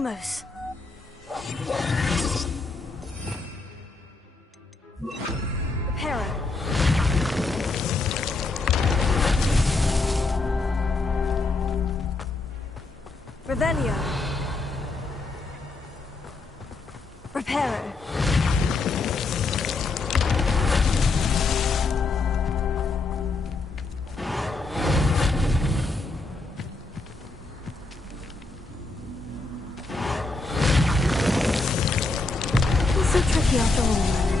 Lumos. Reparo. Revelio. Reparo. So tricky after all, Merlin.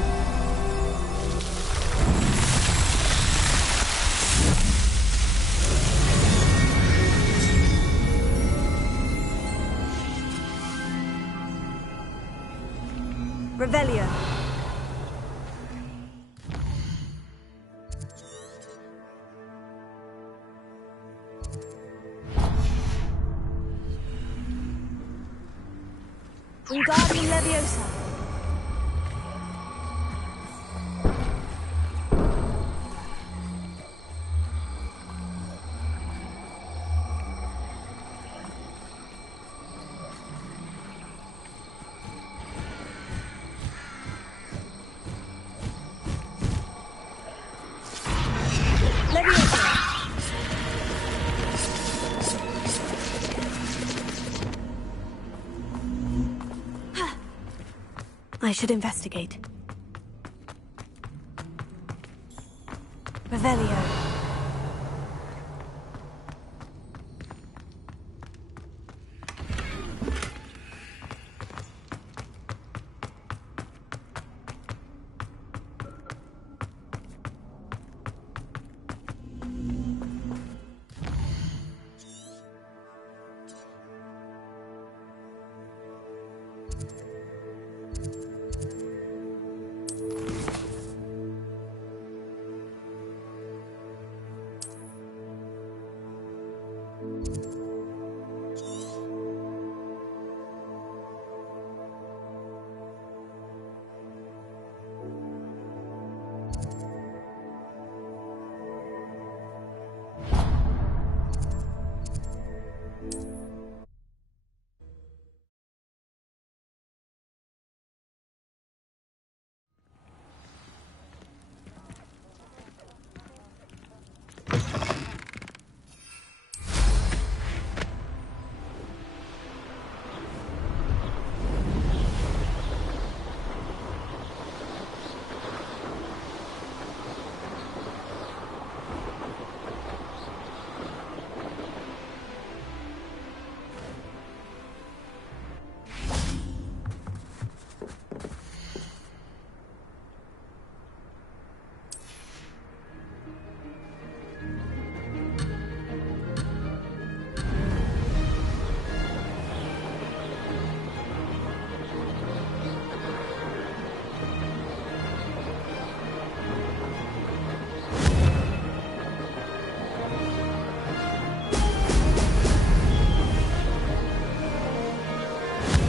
Revelio. Wingardium Leviosa. I should investigate. Revelio.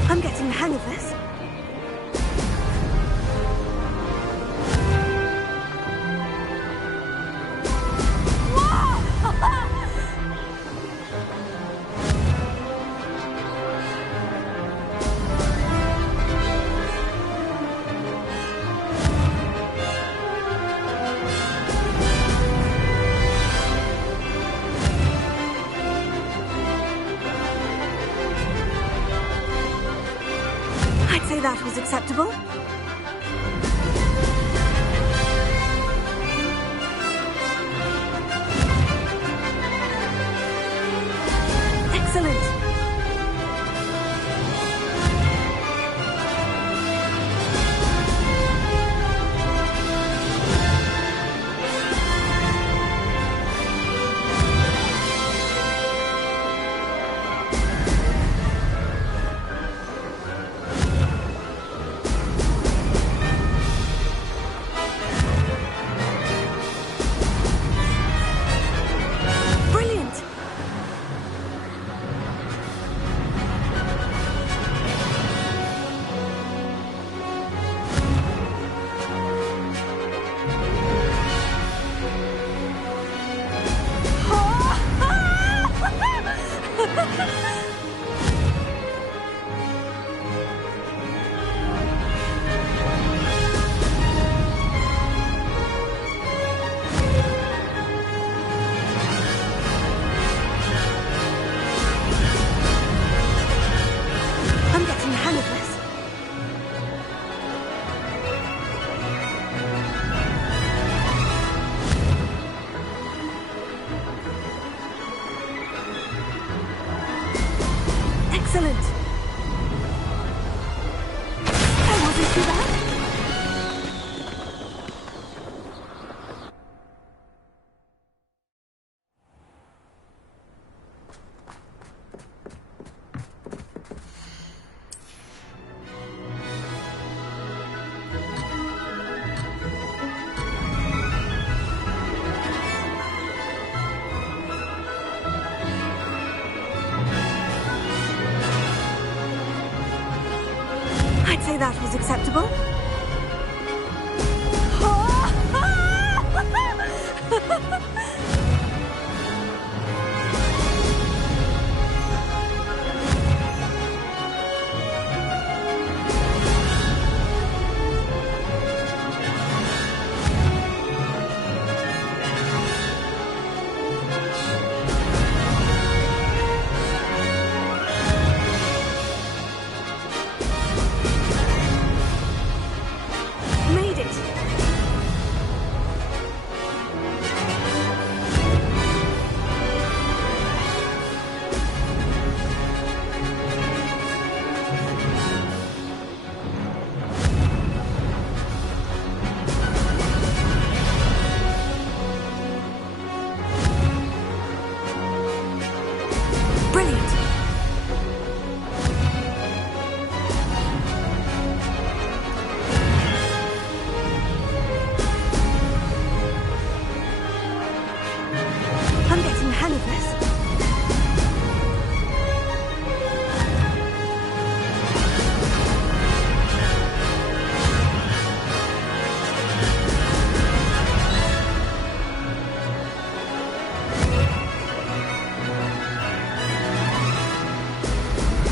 I'm getting the hang of this. I'd say that was acceptable. Excellent. I'd say that was acceptable. Made it. Brilliant. I'm getting the hang of this.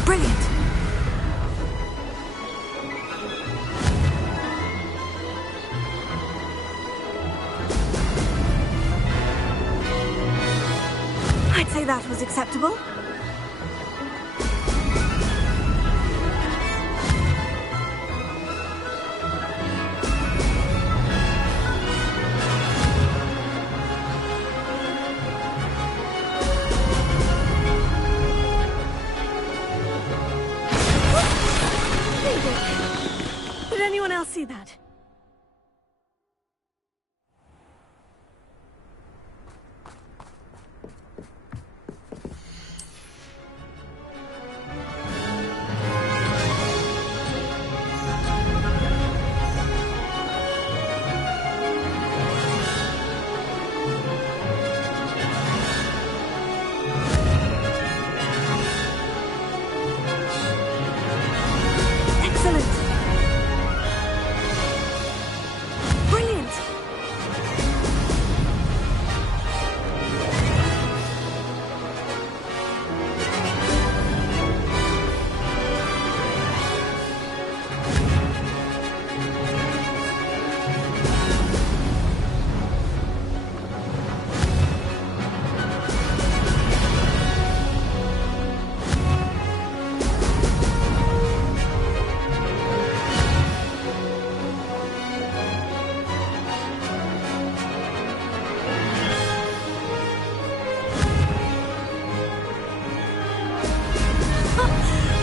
Brilliant. I'd say that was acceptable. Made it. Did anyone else see that? Excellent. Brilliant.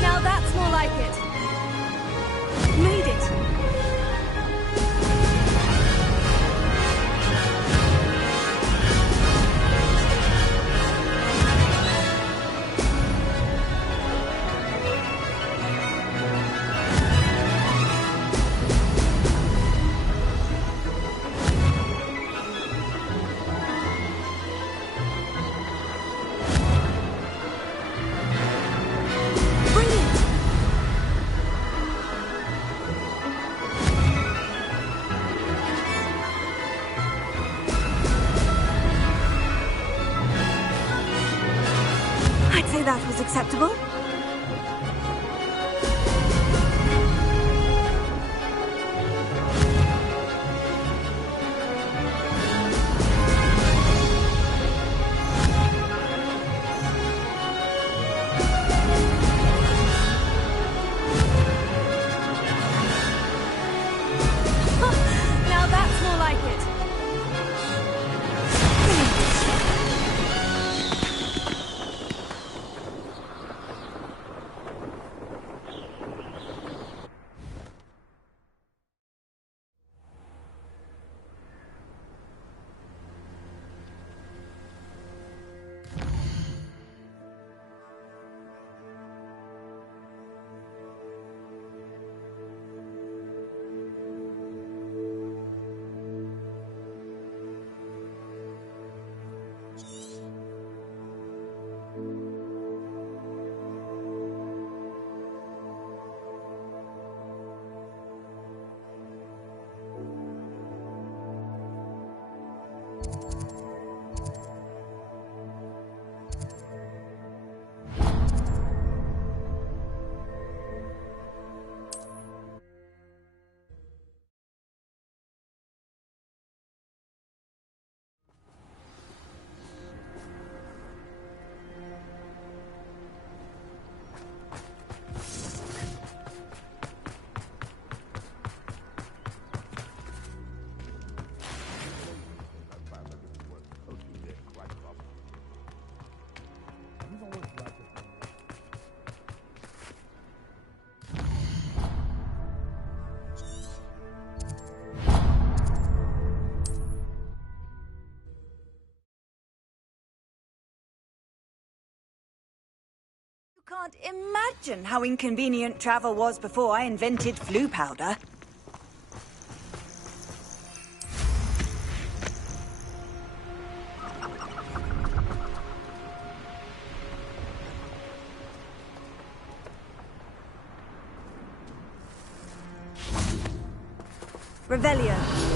Now that's more like it. Made it. Brilliant. I'd say that was acceptable. Now that's more like it. can't imagine how inconvenient travel was before I invented flu powder. Revelio.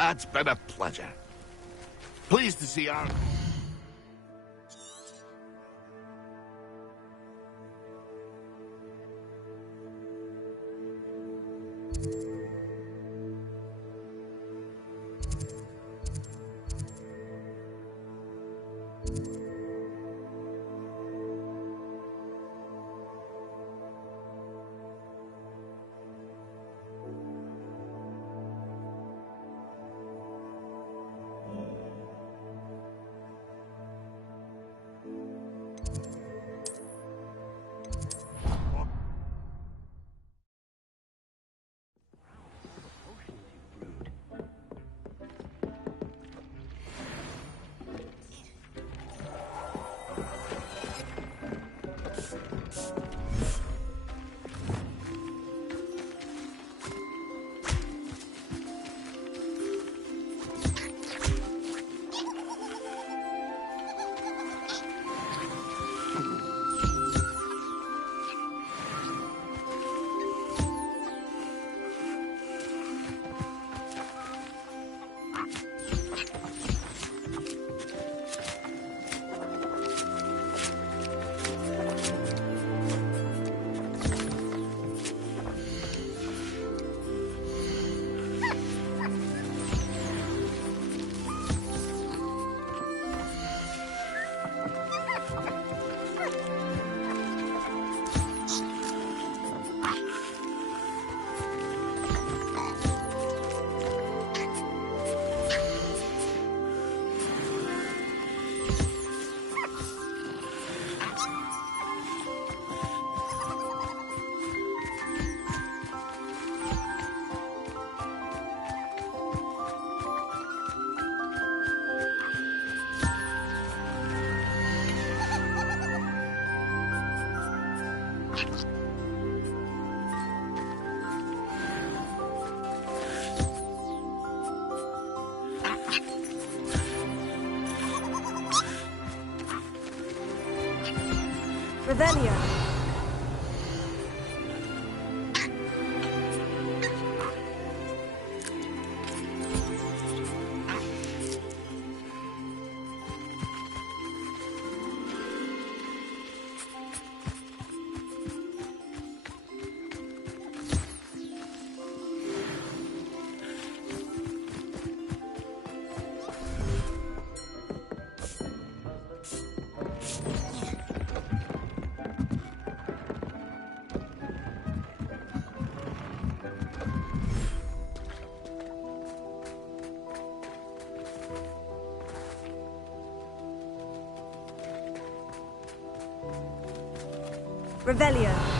It's been a pleasure. Pleased to see our... Revelio. Revelio.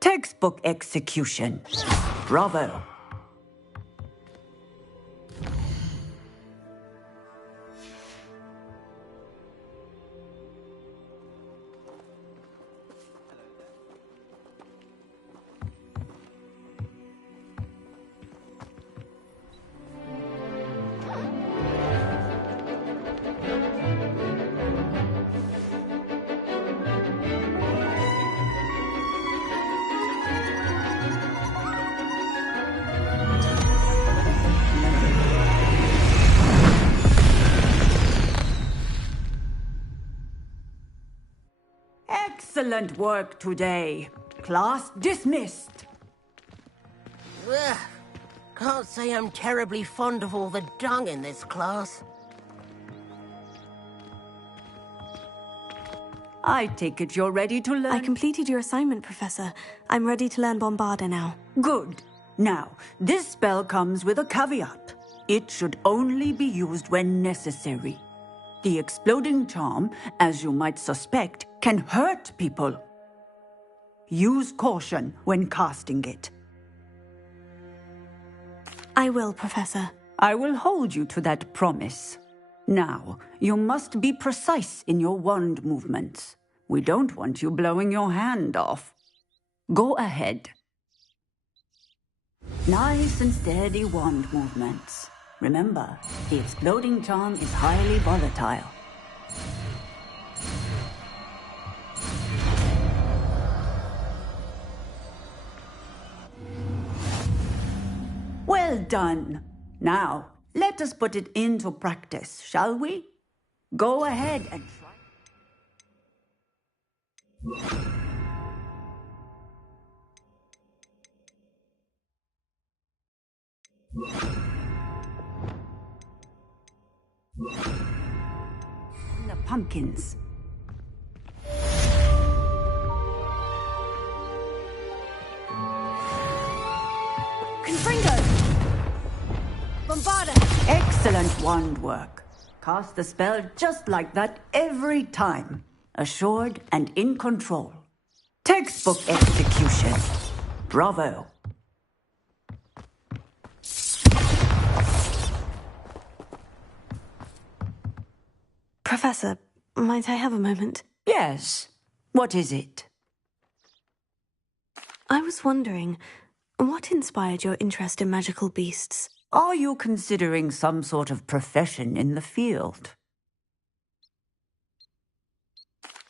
Textbook execution. Bravo. Excellent work today. Class dismissed. Ugh. Can't say I'm terribly fond of all the dung in this class. I take it you're ready to learn. I completed your assignment, Professor. I'm ready to learn Bombarda now. Good. Now, this spell comes with a caveat. It should only be used when necessary. The exploding charm, as you might suspect, can hurt people. Use caution when casting it. I will, Professor. I will hold you to that promise. Now, you must be precise in your wand movements. We don't want you blowing your hand off. Go ahead. Nice and steady wand movements. Remember, the exploding charm is highly volatile. Well done. Now, let us put it into practice, shall we? Go ahead and try. The pumpkins. Confringo! Bombarda! Excellent wand work. Cast the spell just like that every time. Assured and in control. Textbook execution. Bravo. Professor, might I have a moment? Yes. What is it? I was wondering, what inspired your interest in magical beasts? Are you considering some sort of profession in the field?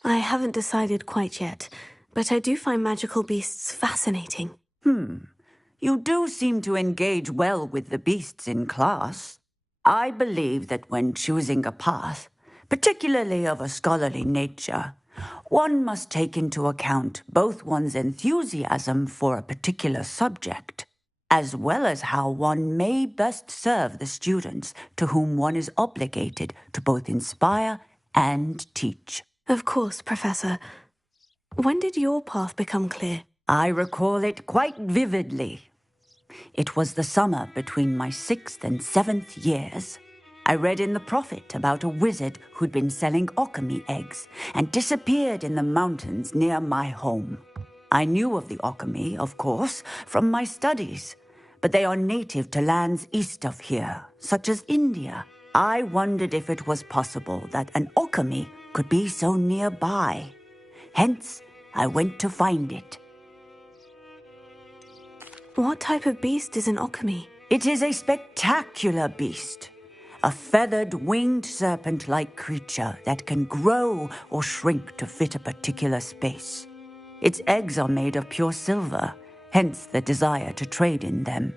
I haven't decided quite yet, but I do find magical beasts fascinating. You do seem to engage well with the beasts in class. I believe that when choosing a path, particularly of a scholarly nature, one must take into account both one's enthusiasm for a particular subject, as well as how one may best serve the students to whom one is obligated to both inspire and teach. Of course, Professor. When did your path become clear? I recall it quite vividly. It was the summer between my 6th and 7th years. I read in the Prophet about a wizard who'd been selling Occamy eggs and disappeared in the mountains near my home. I knew of the Occamy, of course, from my studies, but they are native to lands east of here, such as India. I wondered if it was possible that an Occamy could be so nearby. Hence, I went to find it. What type of beast is an Occamy? It is a spectacular beast. A feathered, winged serpent-like creature that can grow or shrink to fit a particular space. Its eggs are made of pure silver, hence the desire to trade in them.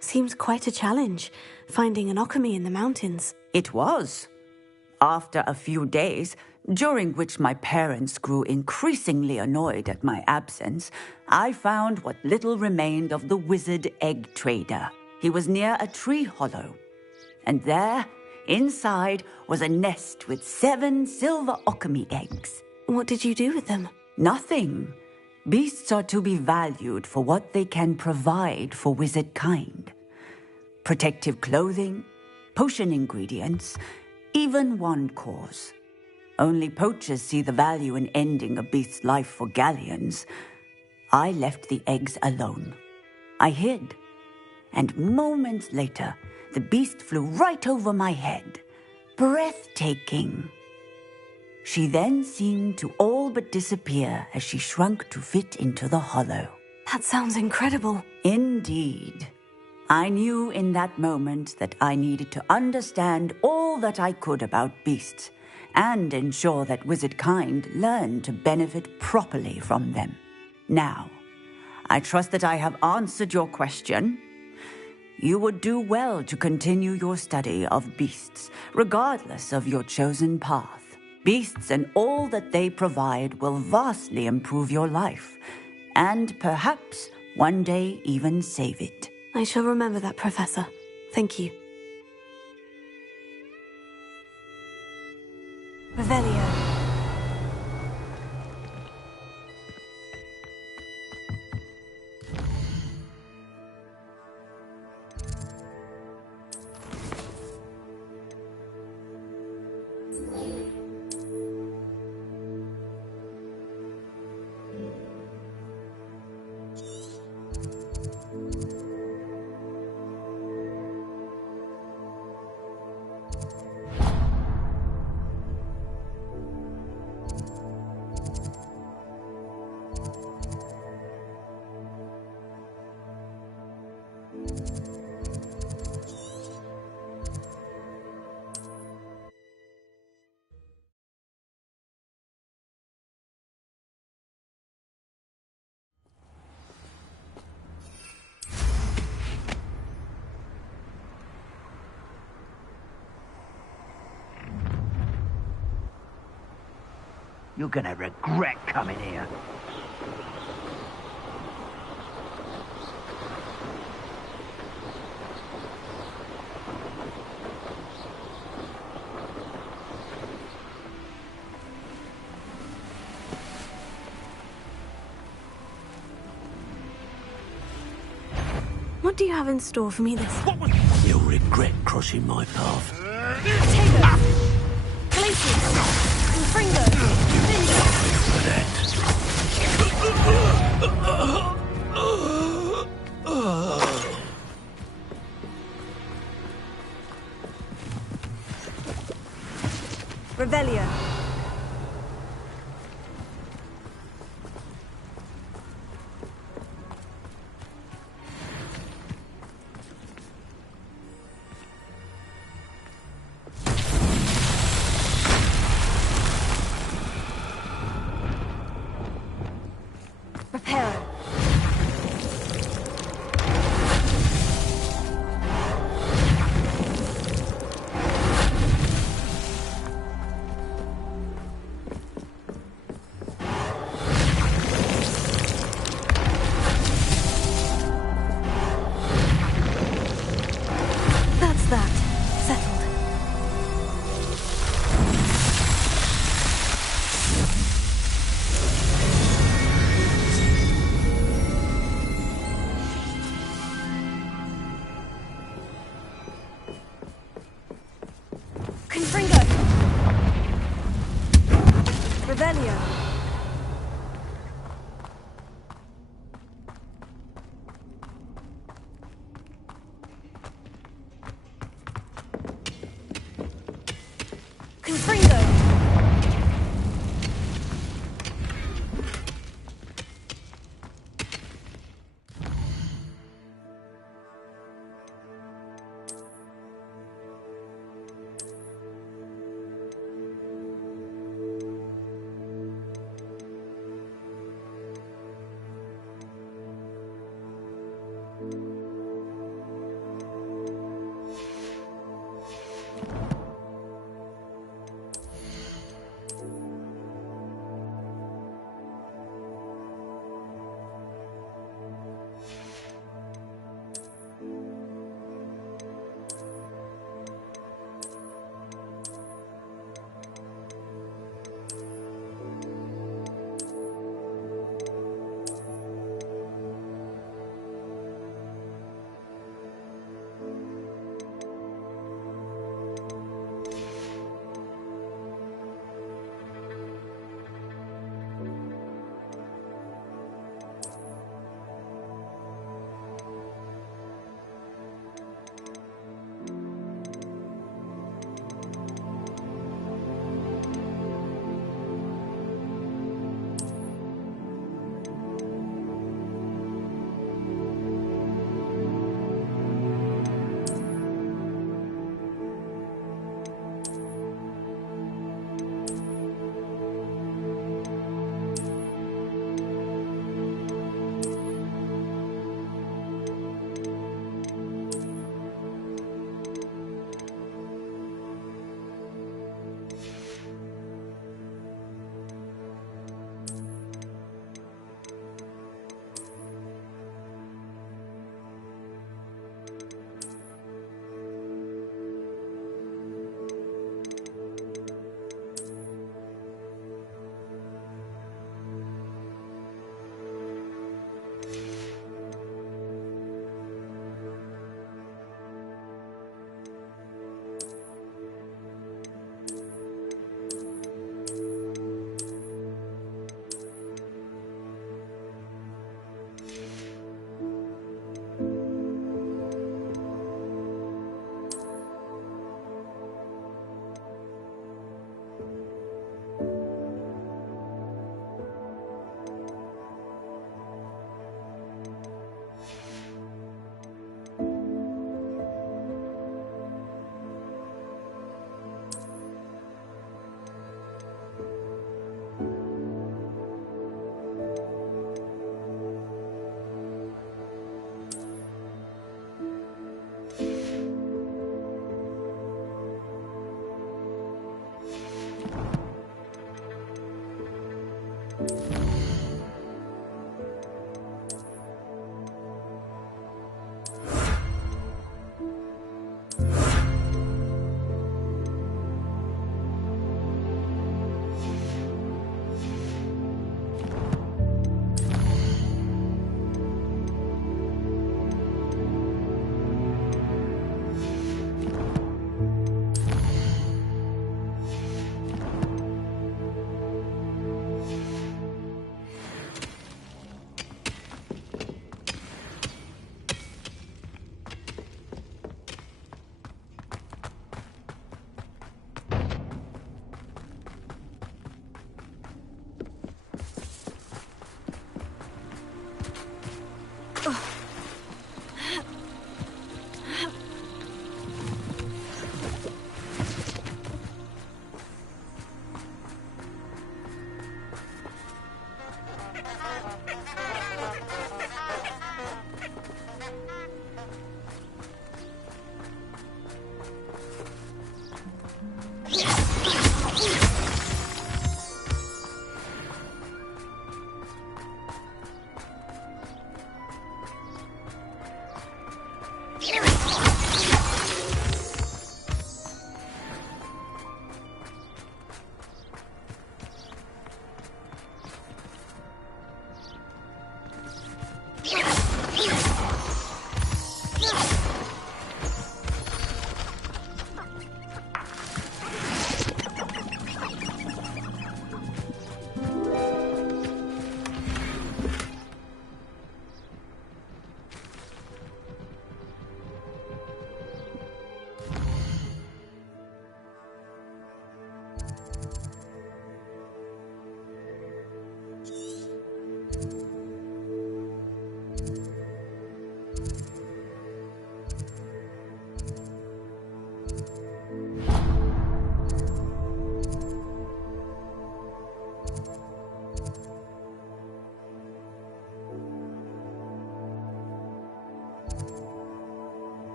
Seems quite a challenge, finding an Occamy in the mountains. It was. After a few days, during which my parents grew increasingly annoyed at my absence, I found what little remained of the wizard egg trader. He was near a tree hollow. And there, inside, was a nest with 7 silver Occamy eggs. What did you do with them? Nothing. Beasts are to be valued for what they can provide for wizard kind. protective clothing, potion ingredients, even wand cores. Only poachers see the value in ending a beast's life for galleons. I left the eggs alone. I hid, and moments later, the beast flew right over my head. Breathtaking. She then seemed to all but disappear as she shrunk to fit into the hollow. That sounds incredible. Indeed. I knew in that moment that I needed to understand all that I could about beasts and ensure that wizard kind learned to benefit properly from them. Now, I trust that I have answered your question. You would do well to continue your study of beasts, regardless of your chosen path. Beasts and all that they provide will vastly improve your life, and perhaps one day even save it. I shall remember that, Professor. Thank you. Revelio. You're gonna regret coming here. What do you have in store for me this? You'll regret crossing my path. Potatoes! Glaciers! Confringo! Vinegar! For that. Revelio. Reparo. That's that. Settled. Confringo! Revelio. Confringo!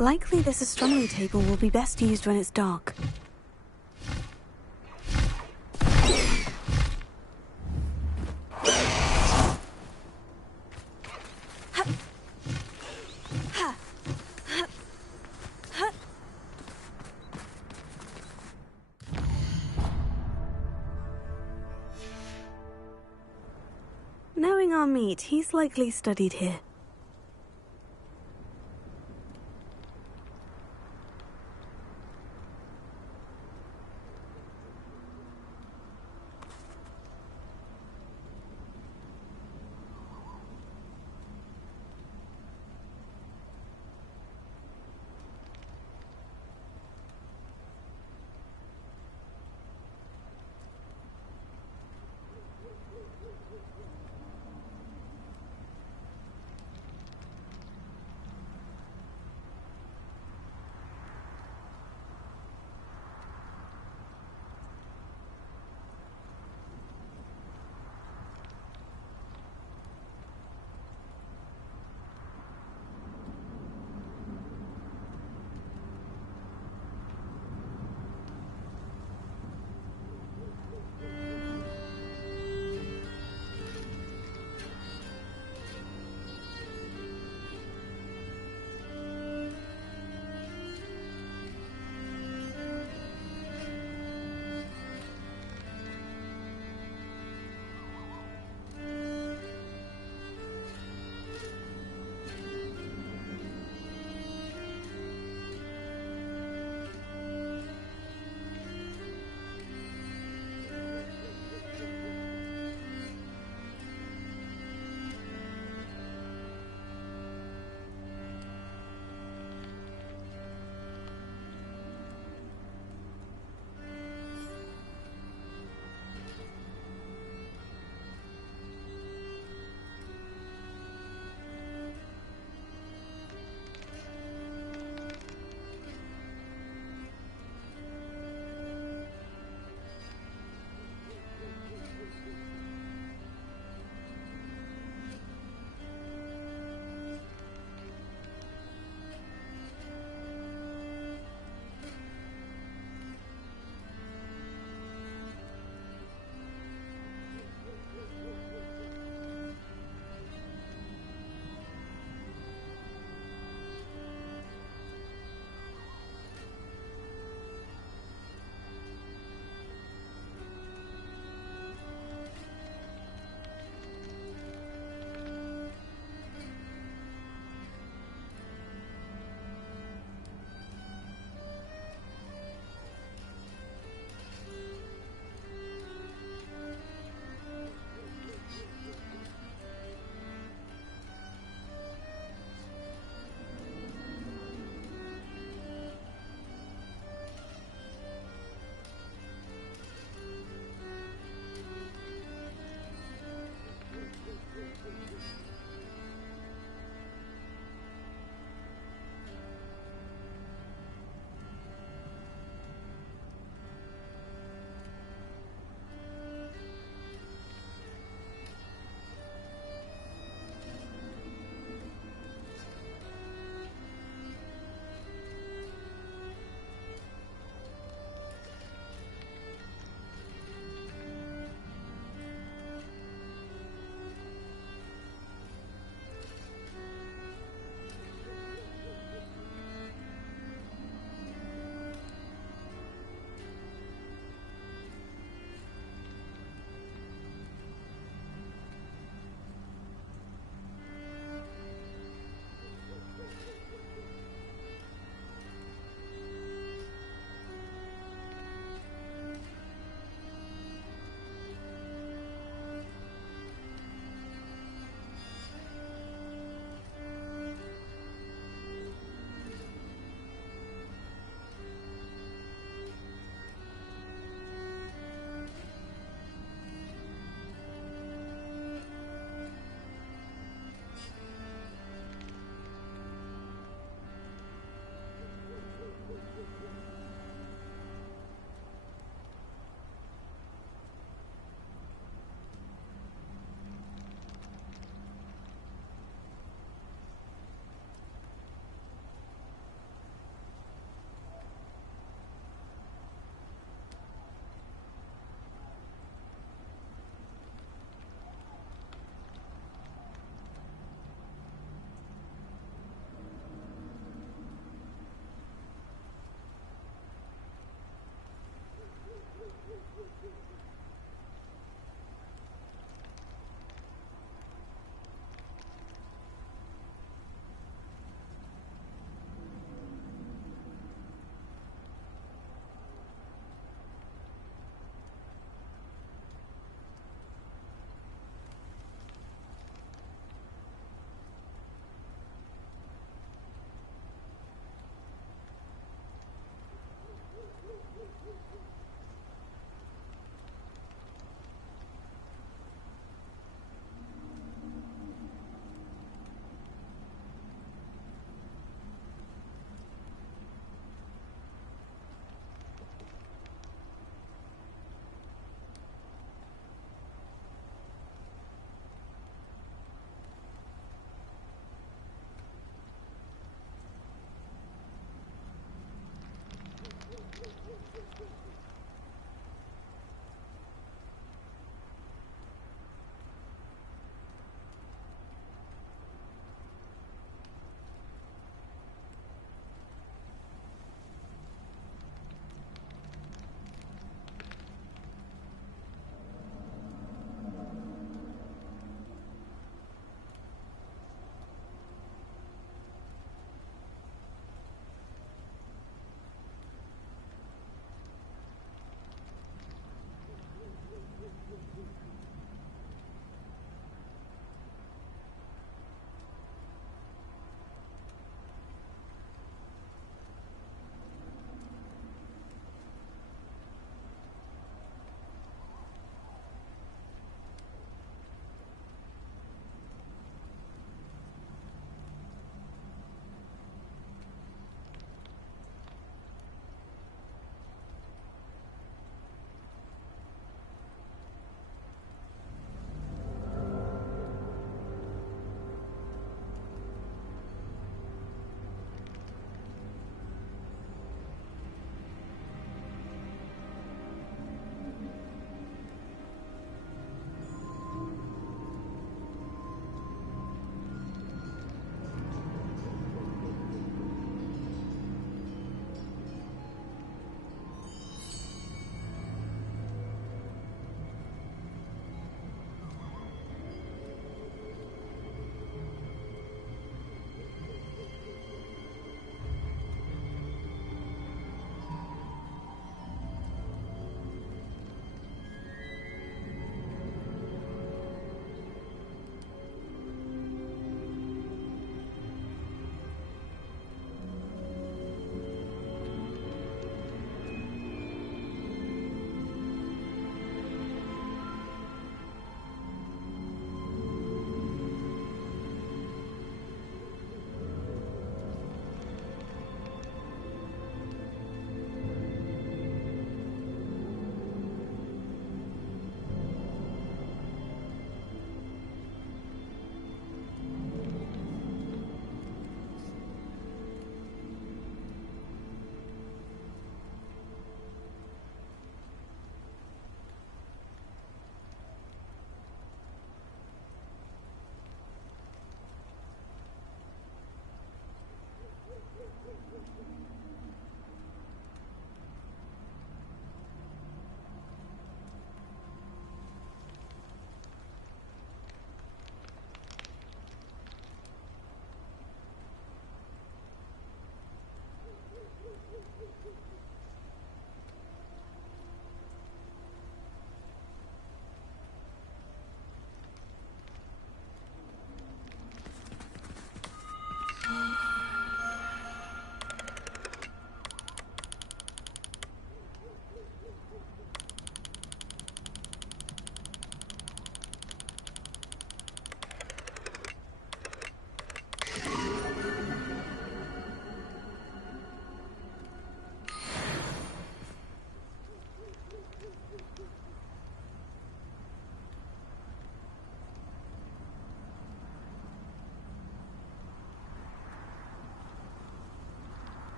Likely this astronomy table will be best used when it's dark. Knowing our meat, he's likely studied here.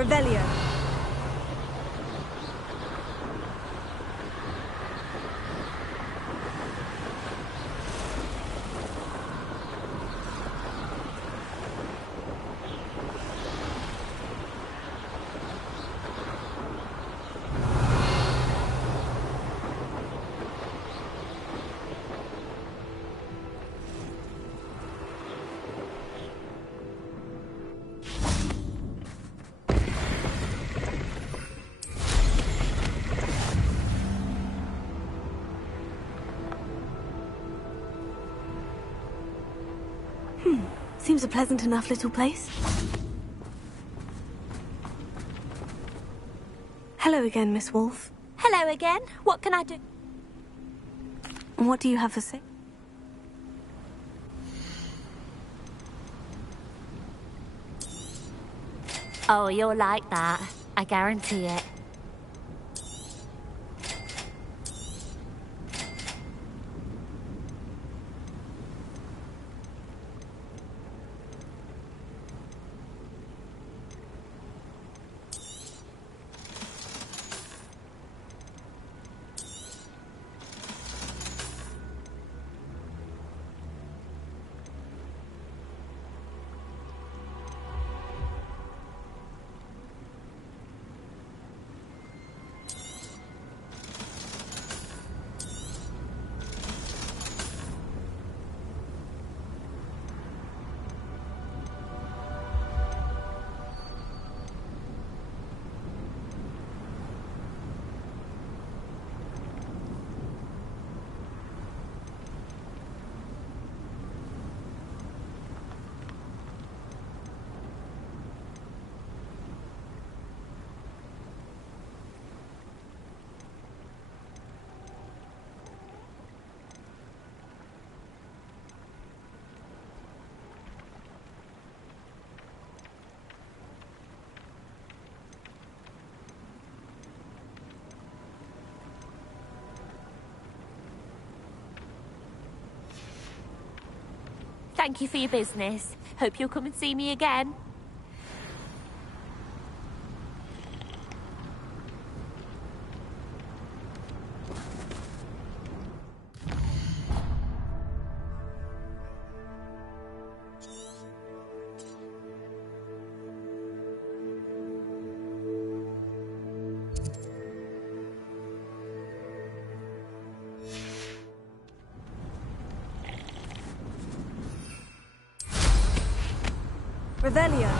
Revelio. Seems a pleasant enough little place. Hello again, Miss Wolf. Hello again. What can I do? What do you have to say? Oh, you'll like that. I guarantee it. Thank you for your business. Hope you'll come and see me again. Revelio.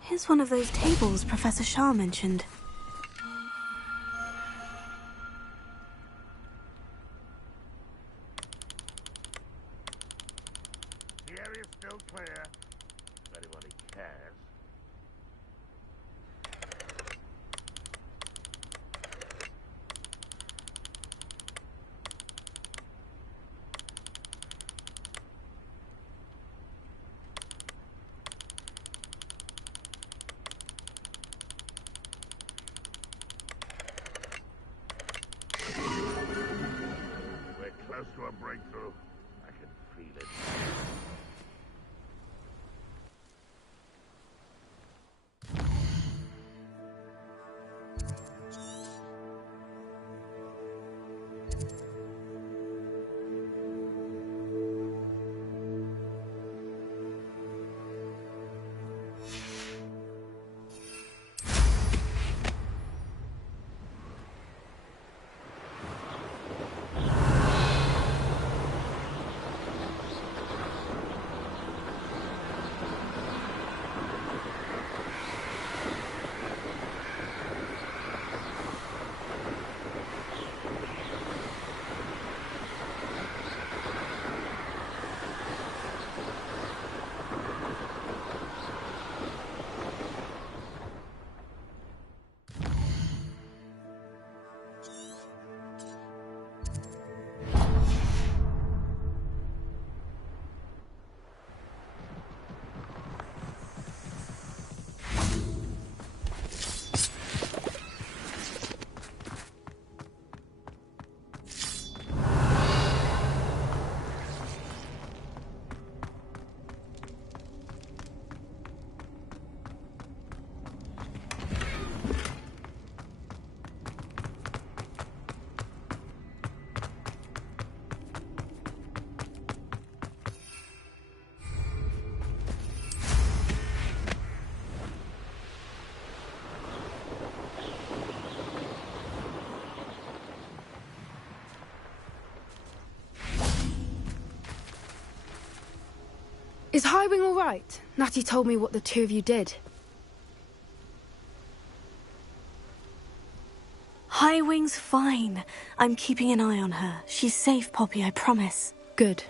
Here's one of those tables Professor Shah mentioned. The area's still clear. If anybody cares. We're close to a breakthrough. I can feel it. Is Highwing all right? Natty told me what the two of you did. Highwing's fine. I'm keeping an eye on her. She's safe, Poppy, I promise. Good.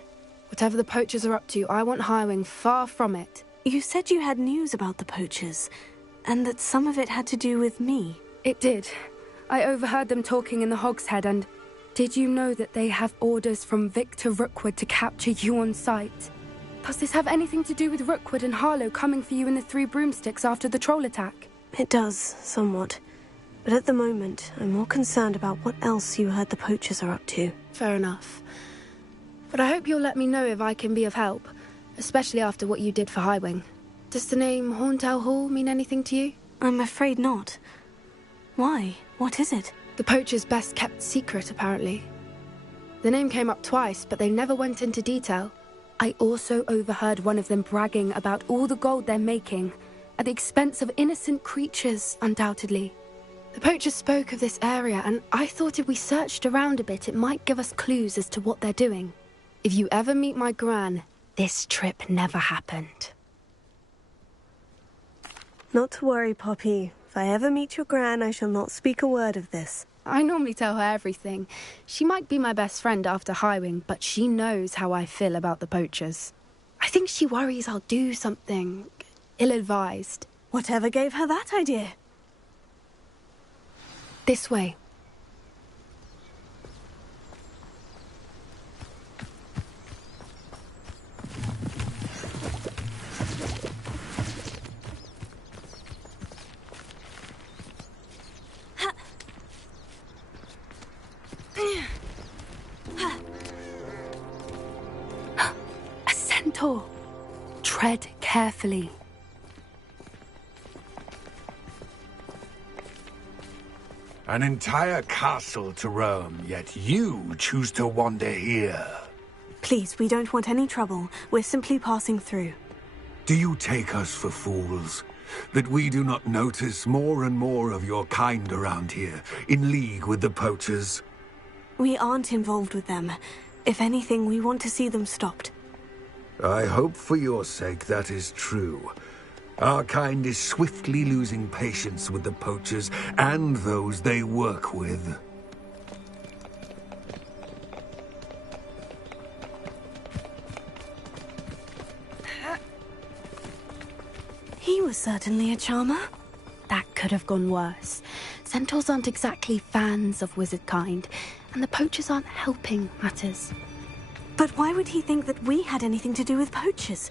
Whatever the poachers are up to, I want Highwing far from it. You said you had news about the poachers, and that some of it had to do with me. It did. I overheard them talking in the Hogshead, and did you know that they have orders from Victor Rookwood to capture you on sight? Does this have anything to do with Rookwood and Harlow coming for you in the Three Broomsticks after the troll attack? It does, somewhat. But at the moment, I'm more concerned about what else you heard the poachers are up to. Fair enough. But I hope you'll let me know if I can be of help, especially after what you did for Highwing. Does the name Horntail Hall mean anything to you? I'm afraid not. Why? What is it? The poachers' best kept secret, apparently. The name came up twice, but they never went into detail. I also overheard one of them bragging about all the gold they're making, at the expense of innocent creatures, undoubtedly. The poachers spoke of this area, and I thought if we searched around a bit, it might give us clues as to what they're doing. If you ever meet my gran, this trip never happened. Not to worry, Poppy. If I ever meet your gran, I shall not speak a word of this. I normally tell her everything. She might be my best friend after Highwing, but she knows how I feel about the poachers. I think she worries I'll do something ill-advised. Whatever gave her that idea? This way. A centaur. Tread carefully. An entire castle to roam, yet you choose to wander here. Please, we don't want any trouble. We're simply passing through. Do you take us for fools? That we do not notice more and more of your kind around here, in league with the poachers? We aren't involved with them. If anything, we want to see them stopped. I hope for your sake that is true. Our kind is swiftly losing patience with the poachers and those they work with. He was certainly a charmer. That could have gone worse. Centaurs aren't exactly fans of wizard kind, and the poachers aren't helping matters. But why would he think that we had anything to do with poachers?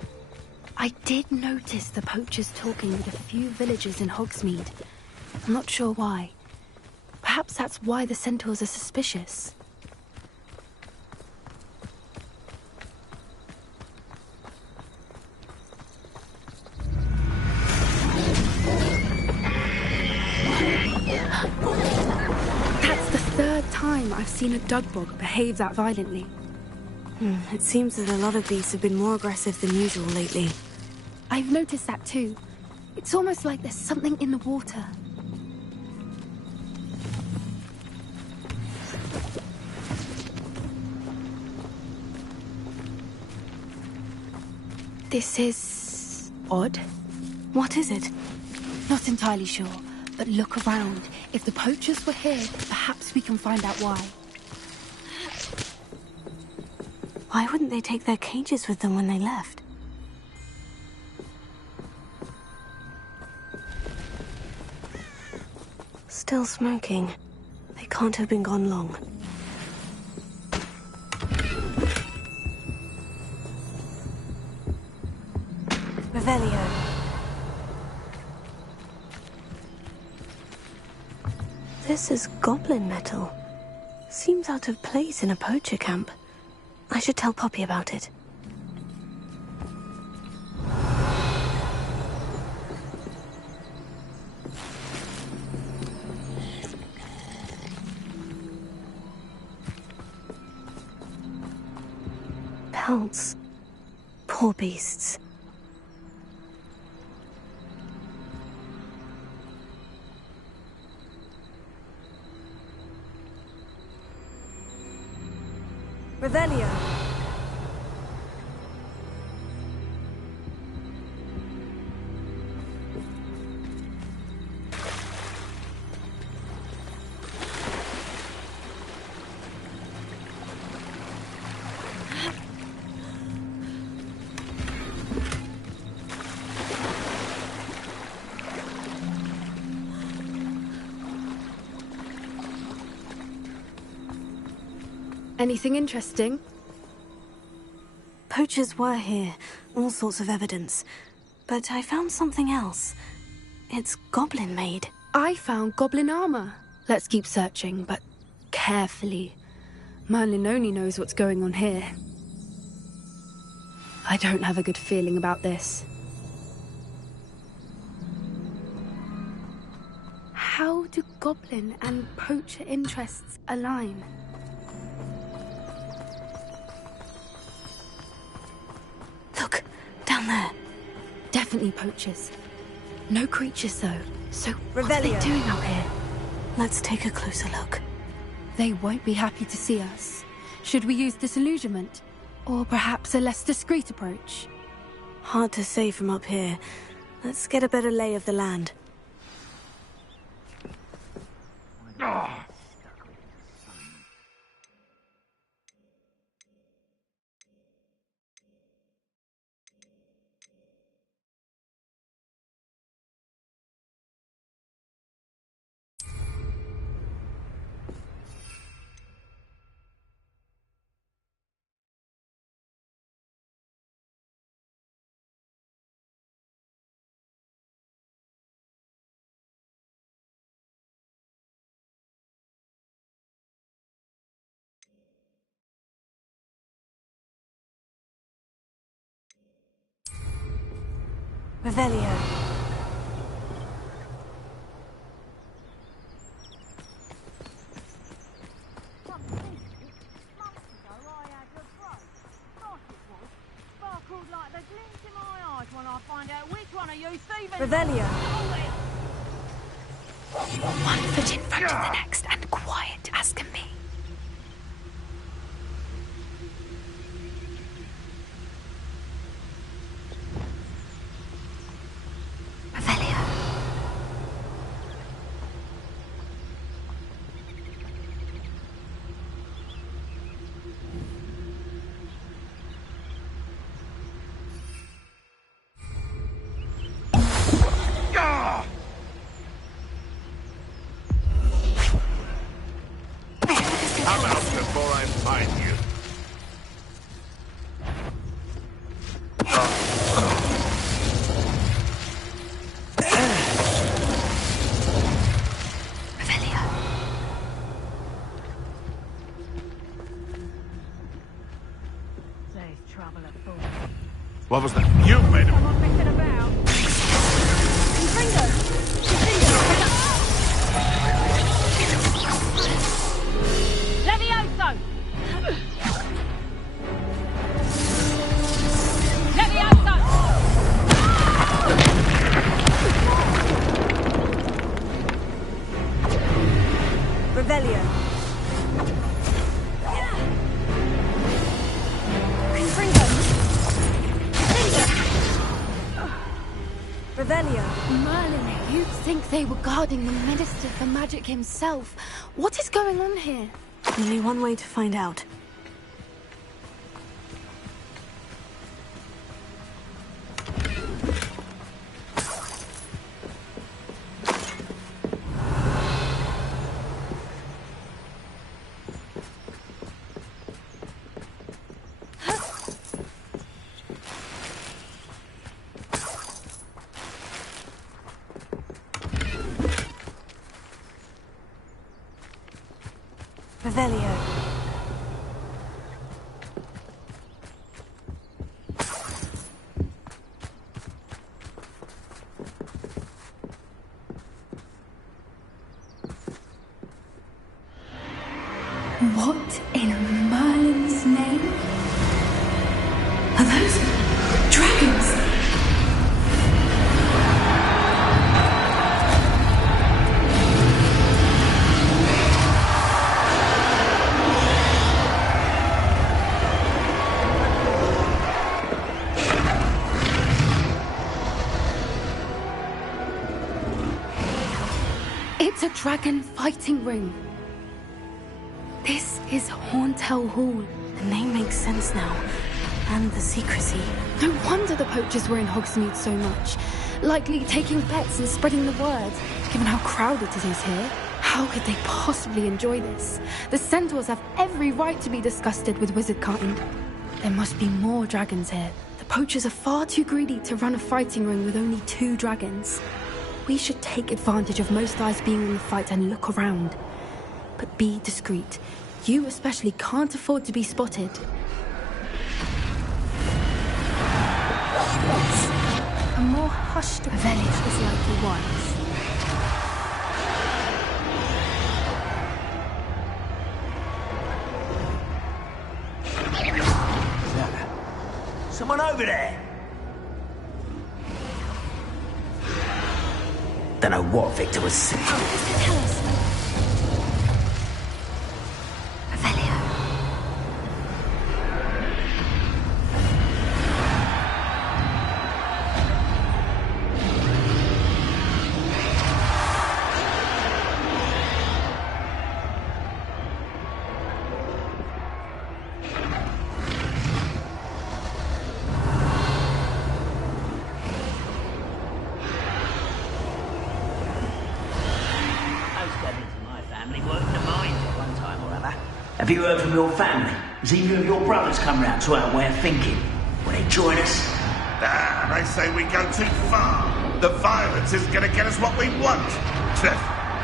I did notice the poachers talking with a few villagers in Hogsmeade. I'm not sure why. Perhaps that's why the centaurs are suspicious. That's the third time I've seen a Dugbog behave that violently. It seems that a lot of beasts have been more aggressive than usual lately. I've noticed that too. It's almost like there's something in the water. This is odd. What is it? Not entirely sure, but look around. If the poachers were here, perhaps we can find out why. Why wouldn't they take their cages with them when they left? Still smoking. They can't have been gone long. Revelio. This is goblin metal. Seems out of place in a poacher camp. I should tell Poppy about it. Pelts. Poor beasts. Revelio. Anything interesting? Poachers were here, all sorts of evidence. But I found something else. It's goblin-made. I found goblin armor. Let's keep searching, but carefully. Merlin only knows what's going on here. I don't have a good feeling about this. How do goblin and poacher interests align? Look, down there. Definitely poachers. No creatures, though. So what are they doing out here? Let's take a closer look. They won't be happy to see us. Should we use disillusionment? Or perhaps a less discreet approach? Hard to say from up here. Let's get a better lay of the land. Revelio. Revelio. One foot in front of the next and quiet as can be. Revelio. Come out before I find you. Revelio. What was that? You made it. Revelio. Revelio. Merlin, you'd think they were guarding the Minister for Magic himself. What is going on here? Only one way to find out. Revelio. What in Merlin's name? Are those dragons? It's a dragon fighting ring. This is Horntail Hall. The name makes sense now. And the secrecy. No wonder the poachers were in Hogsmeade so much. Likely taking bets and spreading the word, given how crowded it is here. How could they possibly enjoy this? The centaurs have every right to be disgusted with wizard kind. There must be more dragons here. The poachers are far too greedy to run a fighting ring with only 2 dragons. We should take advantage of most eyes being in the fight and look around. But be discreet. You especially can't afford to be spotted. A more hushed approach is likely wise. Someone over there? Don't know what Victor was saying. Tell us. Revelio. Have you heard from your family? Has either of your brothers come round to our way of thinking? Will they join us? Ah, they say we go too far. The violence isn't going to get us what we want.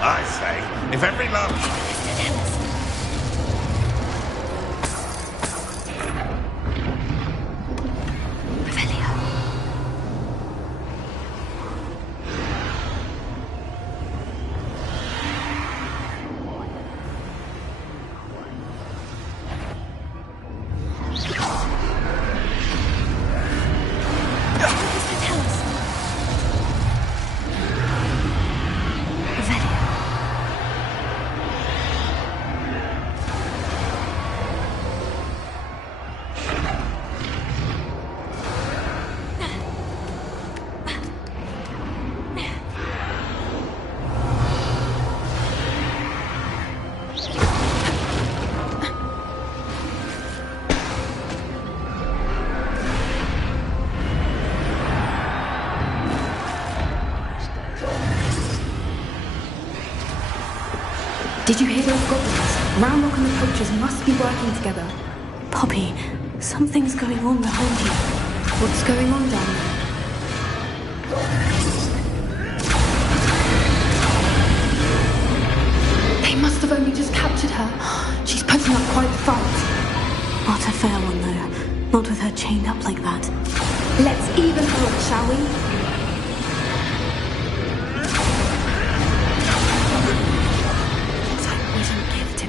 I say, if every love... Did you hear those goblins? Ramrock and the poachers must be working together. Poppy, something's going on behind you. What's going on down there? They must have only just captured her. She's putting up quite the fight. Not a fair one, though. Not with her chained up like that. Let's even her up, shall we?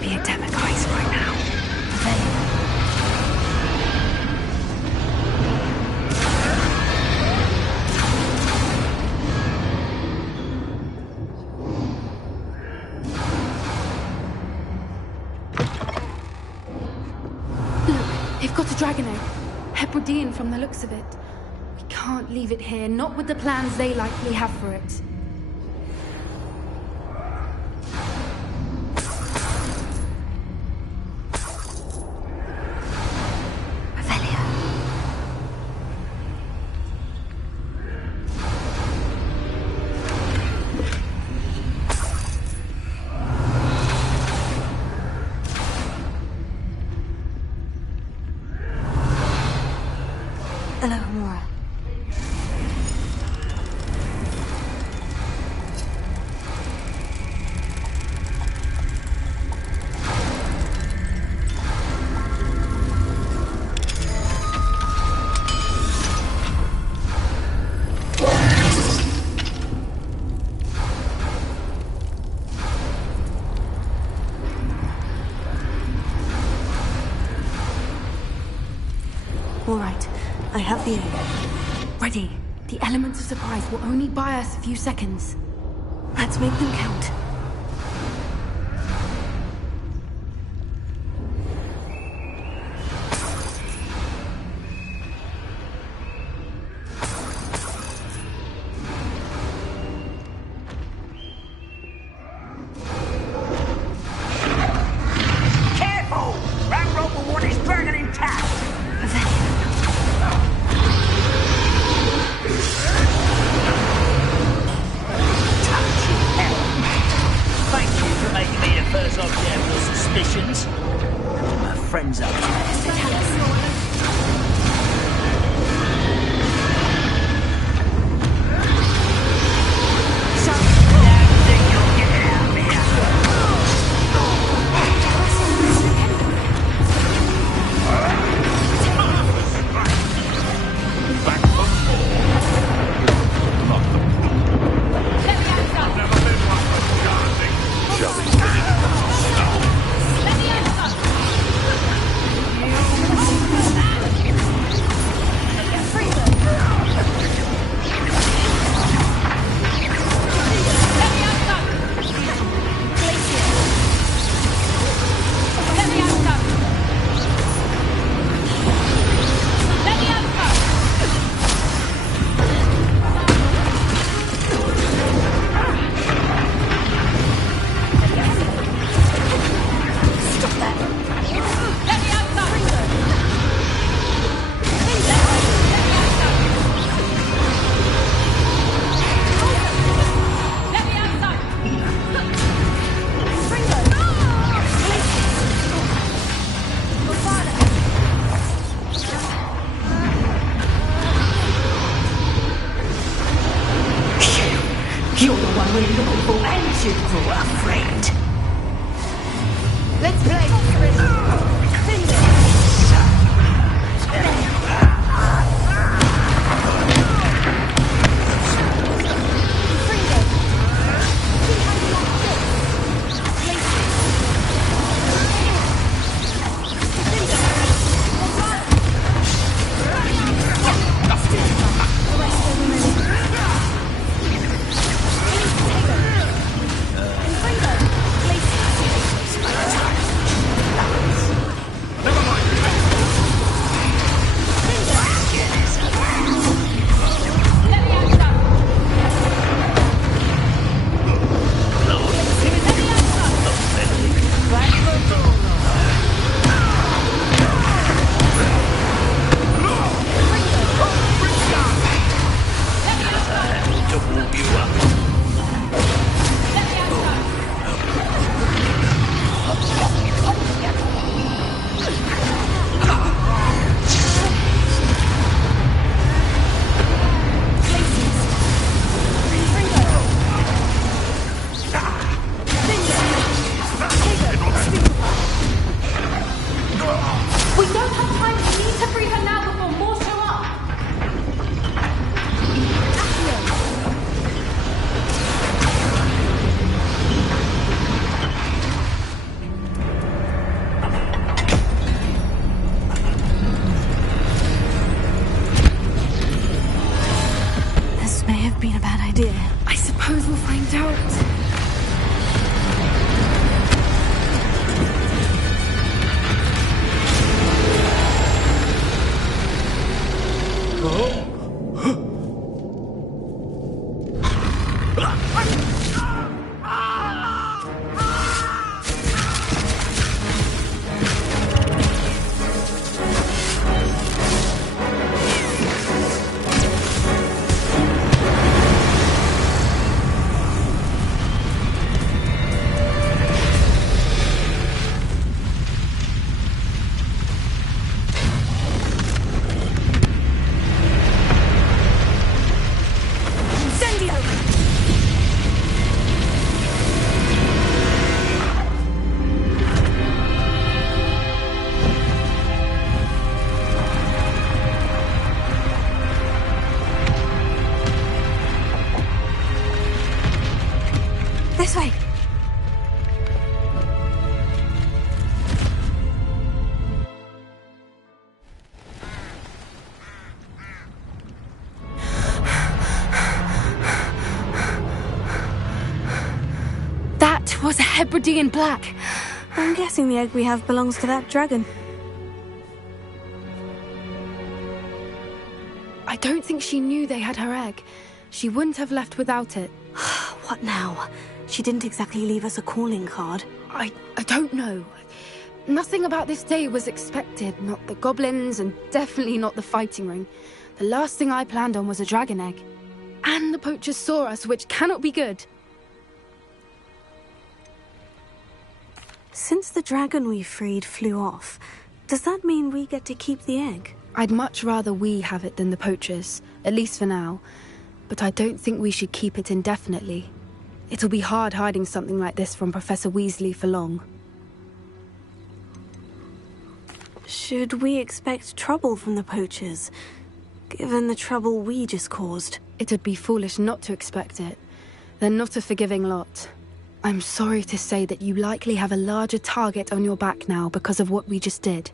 Be a demiguise right now. Look, they've got a dragon egg. Hebridean from the looks of it. We can't leave it here, not with the plans they likely have for it. Hello, Mora. All right, I have the egg. Ready. The elements of surprise will only buy us a few seconds. Let's make them count. Careful! Ramrock will want his dragon intact! we're looking for answers for, friend. Let's play. I suppose we'll find out. This way. That was a Hebridean black. I'm guessing the egg we have belongs to that dragon. I don't think she knew they had her egg. She wouldn't have left without it. What now? She didn't exactly leave us a calling card. I don't know. Nothing about this day was expected. Not the goblins, and definitely not the fighting ring. The last thing I planned on was a dragon egg. And the poachers saw us, which cannot be good. Since the dragon we freed flew off, does that mean we get to keep the egg? I'd much rather we have it than the poachers, at least for now. But I don't think we should keep it indefinitely. It'll be hard hiding something like this from Professor Weasley for long. Should we expect trouble from the poachers, given the trouble we just caused? It'd be foolish not to expect it. They're not a forgiving lot. I'm sorry to say that you likely have a larger target on your back now because of what we just did.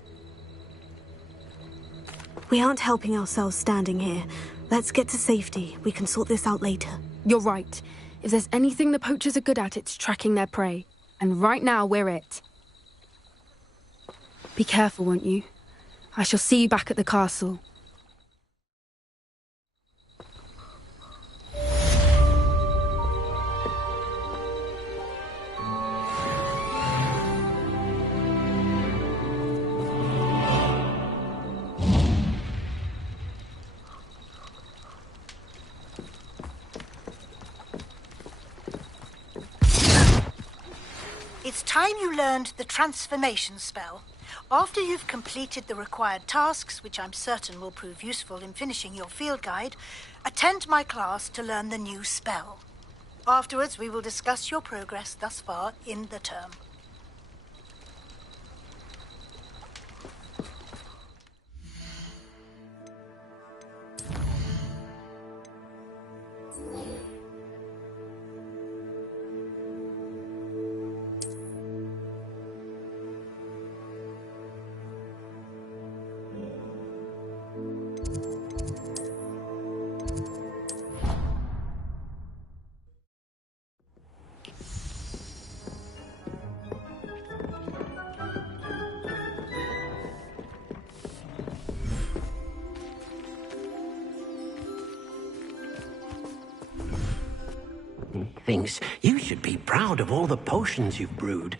We aren't helping ourselves standing here. Let's get to safety. We can sort this out later. You're right. If there's anything the poachers are good at, it's tracking their prey. And right now, we're it. Be careful, won't you? I shall see you back at the castle. It's time you learned the transformation spell. After you've completed the required tasks, which I'm certain will prove useful in finishing your field guide, attend my class to learn the new spell. Afterwards, we will discuss your progress thus far in the term. Thinks you should be proud of all the potions you've brewed.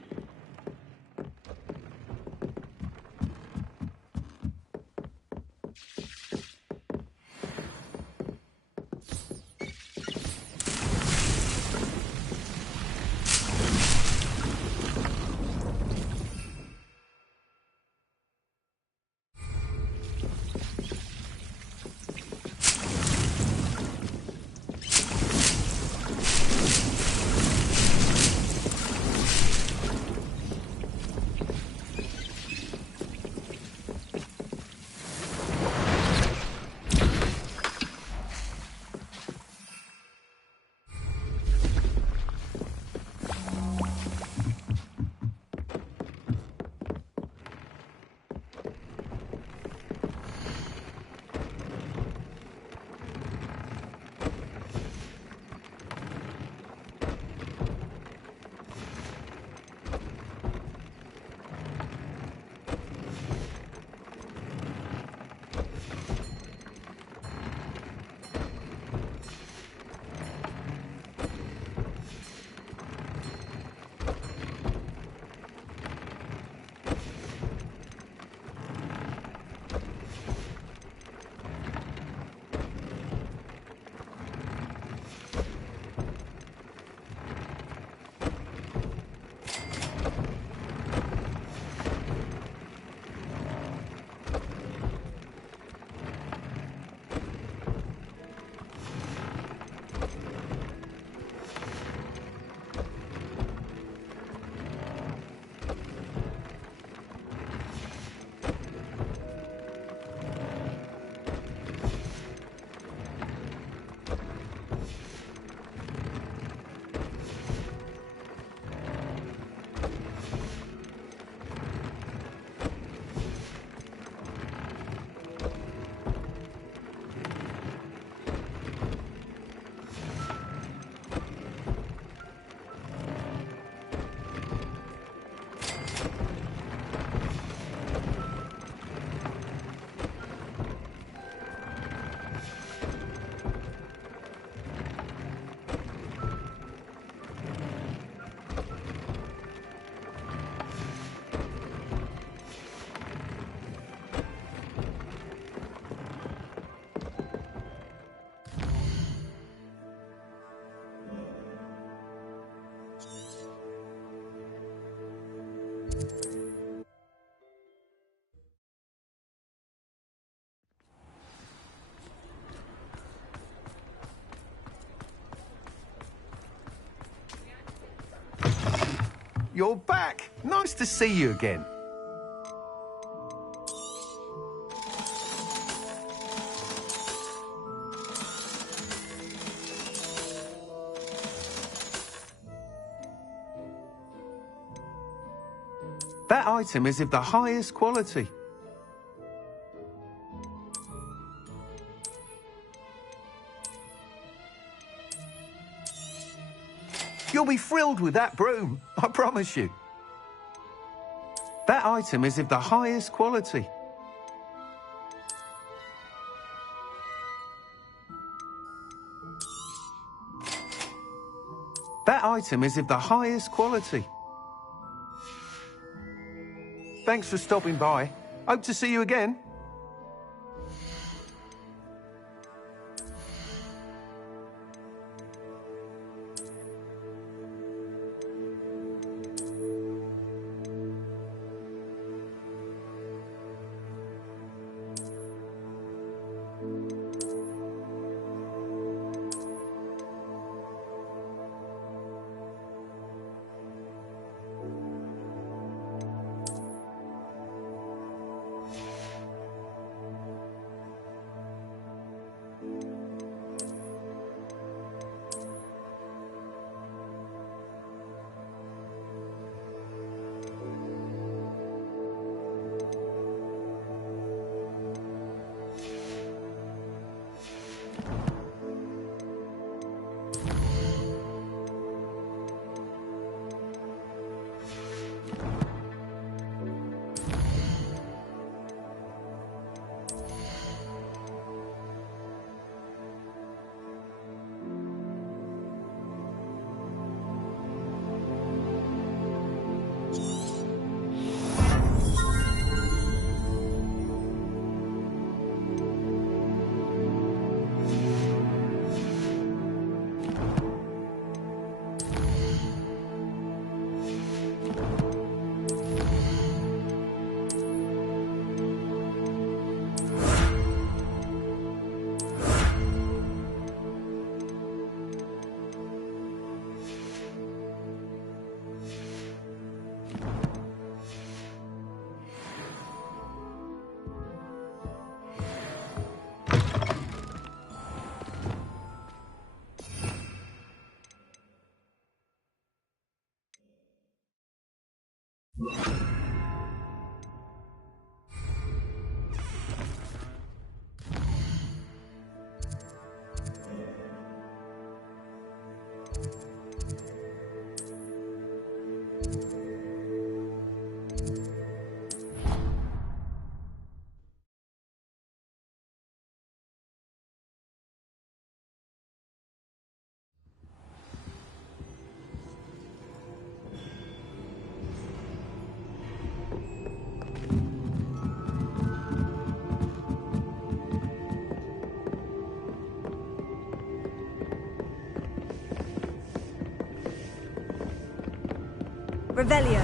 You're back. Nice to see you again. That item is of the highest quality. You'll be thrilled with that broom, I promise you. That item is of the highest quality. That item is of the highest quality. Thanks for stopping by. Hope to see you again. Revelio.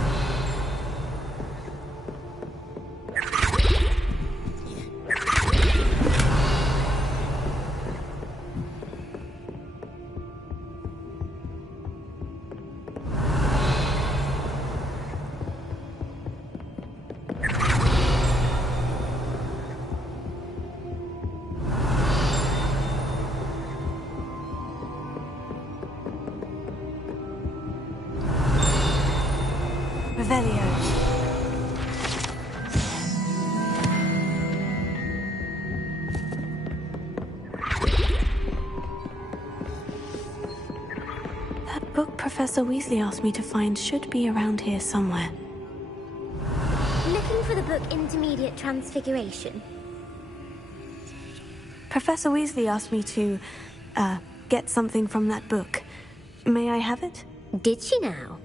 That book Professor Weasley asked me to find should be around here somewhere. Looking for the book Intermediate Transfiguration. Professor Weasley asked me to, get something from that book. May I have it? Did she now?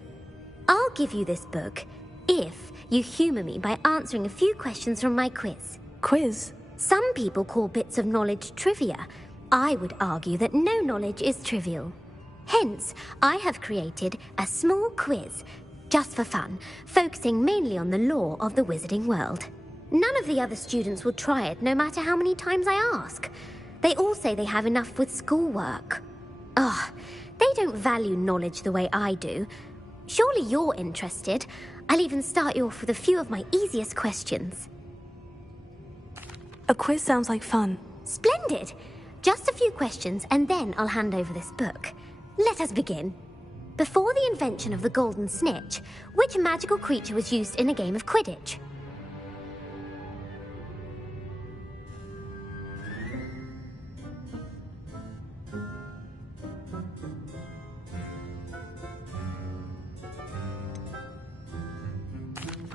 I'll give you this book if you humour me by answering a few questions from my quiz. Quiz? Some people call bits of knowledge trivia. I would argue that no knowledge is trivial. Hence, I have created a small quiz, just for fun, focusing mainly on the lore of the wizarding world. None of the other students will try it, no matter how many times I ask. They all say they have enough with schoolwork. Ugh, they don't value knowledge the way I do. Surely you're interested. I'll even start you off with a few of my easiest questions. A quiz sounds like fun. Splendid! Just a few questions, and then I'll hand over this book. Let us begin. Before the invention of the Golden Snitch, which magical creature was used in a game of Quidditch?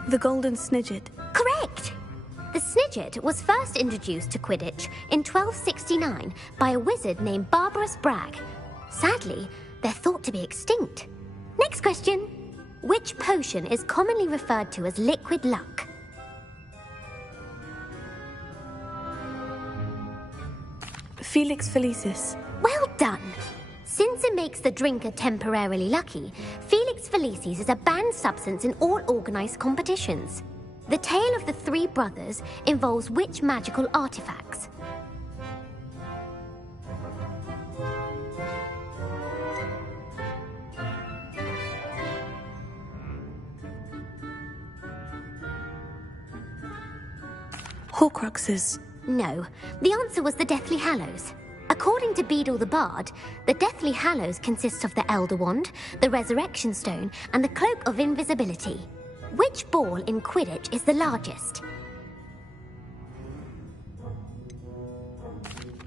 The Golden Snidget. Correct! The Snidget was first introduced to Quidditch in 1269 by a wizard named Barbarous Bragg. Sadly, they're thought to be extinct. Next question. Which potion is commonly referred to as liquid luck? Felix Felicis. Well done! Since it makes the drinker temporarily lucky, Felix Felicis is a banned substance in all organised competitions. The tale of the three brothers involves which magical artifacts? Horcruxes. No, the answer was the Deathly Hallows. According to Beedle the Bard, the Deathly Hallows consists of the Elder Wand, the Resurrection Stone, and the Cloak of Invisibility. Which ball in Quidditch is the largest?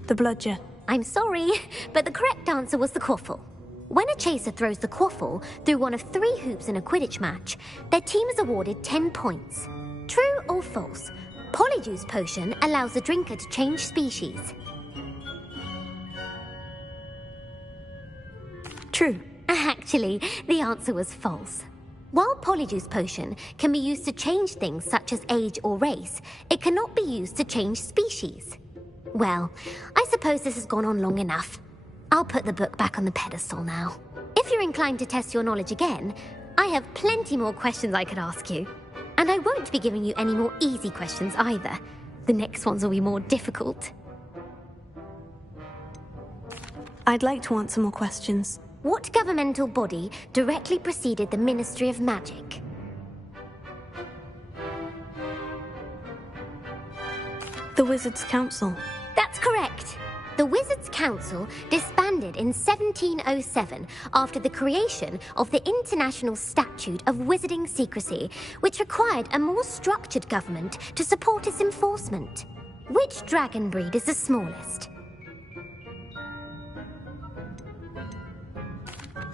The Bludger. I'm sorry, but the correct answer was the Quaffle. When a chaser throws the Quaffle through one of 3 hoops in a Quidditch match, their team is awarded 10 points. True or false? Polyjuice Potion allows the drinker to change species. True. Actually, the answer was false. While Polyjuice Potion can be used to change things such as age or race, it cannot be used to change species. Well, I suppose this has gone on long enough. I'll put the book back on the pedestal now. If you're inclined to test your knowledge again, I have plenty more questions I could ask you. And I won't be giving you any more easy questions either. The next ones will be more difficult. I'd like to answer more questions. What governmental body directly preceded the Ministry of Magic? The Wizards' Council. That's correct. The Wizards' Council disbanded in 1707 after the creation of the International Statute of Wizarding Secrecy, which required a more structured government to support its enforcement. Which dragon breed is the smallest?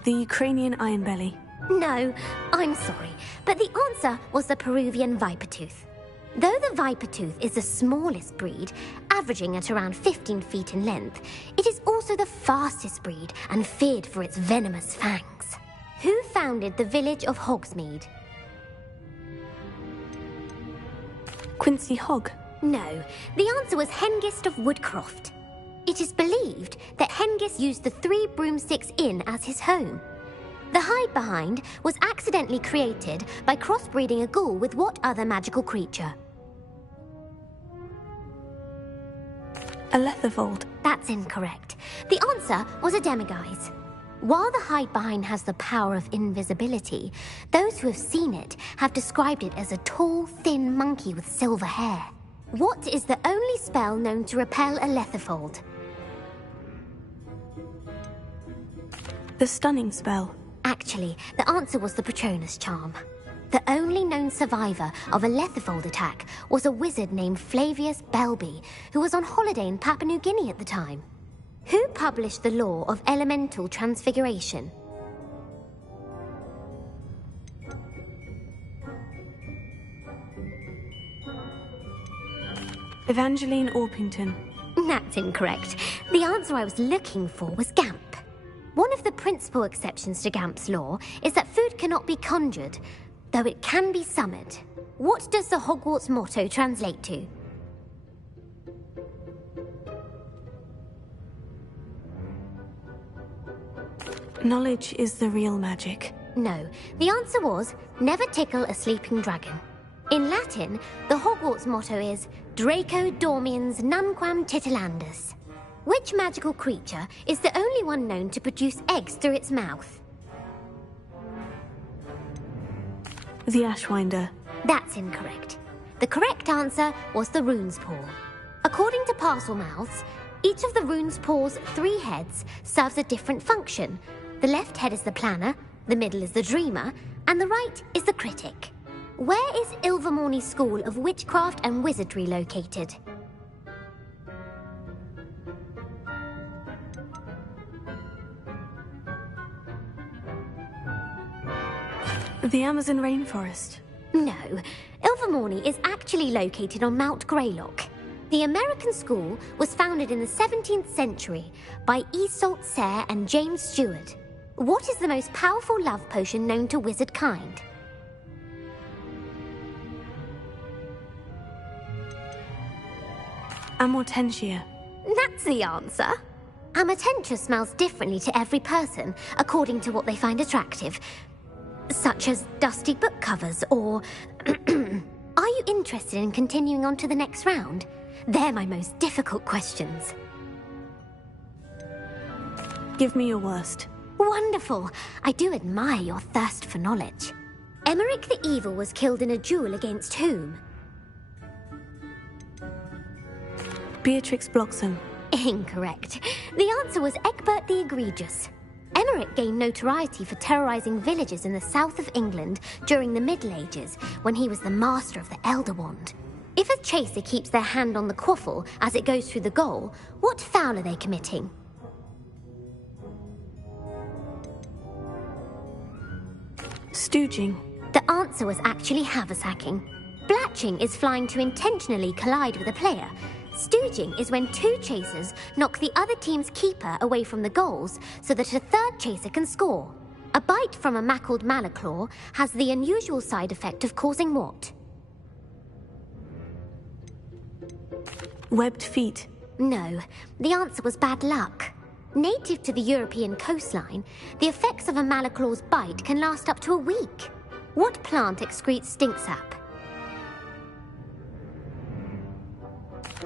The Ukrainian Ironbelly. No, I'm sorry, but the answer was the Peruvian Vipertooth. Though the Vipertooth is the smallest breed, averaging at around 15 feet in length, it is also the fastest breed and feared for its venomous fangs. Who founded the village of Hogsmeade? Quincy Hogg. No, the answer was Hengist of Woodcroft. It is believed that Hengist used the 3 Broomsticks Inn as his home. The hide-behind was accidentally created by crossbreeding a ghoul with what other magical creature? A Lethifold. That's incorrect. The answer was a demiguise. While the hide-behind has the power of invisibility, those who have seen it have described it as a tall, thin monkey with silver hair. What is the only spell known to repel a Lethifold? The stunning spell. Actually, the answer was the Patronus charm. The only known survivor of a Lethifold attack was a wizard named Flavius Belby, who was on holiday in Papua New Guinea at the time. Who published the law of elemental transfiguration? Evangeline Orpington. That's incorrect. The answer I was looking for was Gamp. One of the principal exceptions to Gamp's law is that food cannot be conjured, though it can be summoned. What does the Hogwarts motto translate to? Knowledge is the real magic. No, the answer was, never tickle a sleeping dragon. In Latin, the Hogwarts motto is Draco Dormiens Nunquam Titilandus. Which magical creature is the only one known to produce eggs through its mouth? The Ashwinder. That's incorrect. The correct answer was the Rune's Paw. According to Parselmouths, each of the Rune's Paw's 3 heads serves a different function. The left head is the planner, the middle is the dreamer, and the right is the critic. Where is Ilvermorny School of Witchcraft and Wizardry located? The Amazon rainforest. No, Ilvermorny is actually located on Mount Greylock. The American school was founded in the 17th century by Iseult Sayre and James Stewart. What is the most powerful love potion known to wizard kind? Amortentia. That's the answer. Amortentia smells differently to every person, according to what they find attractive. Such as dusty book covers, or... Are you interested in continuing on to the next round? They're my most difficult questions. Give me your worst. Wonderful. I do admire your thirst for knowledge. Emmerich the Evil was killed in a duel against whom? Beatrix Bloxham. Incorrect. The answer was Egbert the Egregious. Emmerich gained notoriety for terrorizing villages in the south of England during the Middle Ages, when he was the master of the Elder Wand. If a chaser keeps their hand on the quaffle as it goes through the goal, what foul are they committing? Stooging. The answer was actually haversacking. Blatching is flying to intentionally collide with a player. Stooging is when 2 chasers knock the other team's keeper away from the goals so that a 3rd chaser can score. A bite from a mackled Malaclaw has the unusual side effect of causing what? Webbed feet. No, the answer was bad luck. Native to the European coastline, the effects of a Malaclaw's bite can last up to a week. What plant excretes stink sap?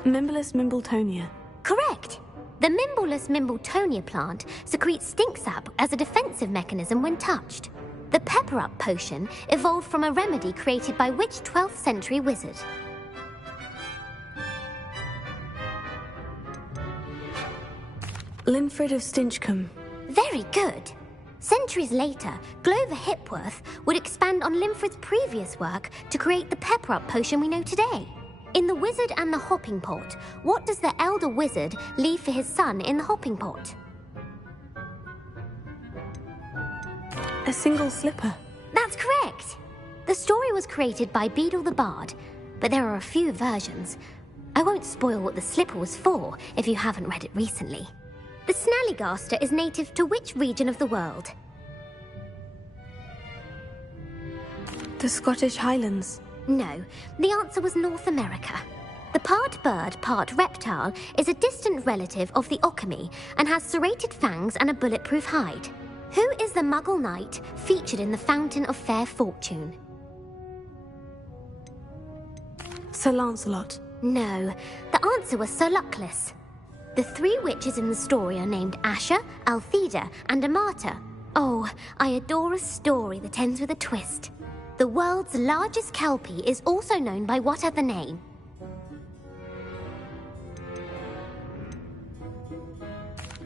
Mimblus Mimbletonia. Correct! The Mimblus Mimbletonia plant secretes stink sap as a defensive mechanism when touched. The Pepper Up potion evolved from a remedy created by which 12th century wizard? Linfred of Stinchcombe. Very good. Centuries later, Glover Hipworth would expand on Linfred's previous work to create the Pepper Up potion we know today. In The Wizard and the Hopping Pot, what does the elder wizard leave for his son in the hopping pot? A single slipper. That's correct. The story was created by Beadle the Bard, but there are a few versions. I won't spoil what the slipper was for if you haven't read it recently. The Snallygaster is native to which region of the world? The Scottish Highlands. No, the answer was North America. The part bird, part reptile is a distant relative of the Occamy and has serrated fangs and a bulletproof hide. Who is the Muggle knight featured in the Fountain of Fair Fortune? Sir Lancelot. No, the answer was Sir Luckless. The 3 witches in the story are named Asher, Altheda, and Amata. Oh, I adore a story that ends with a twist. The world's largest kelpie is also known by what other name?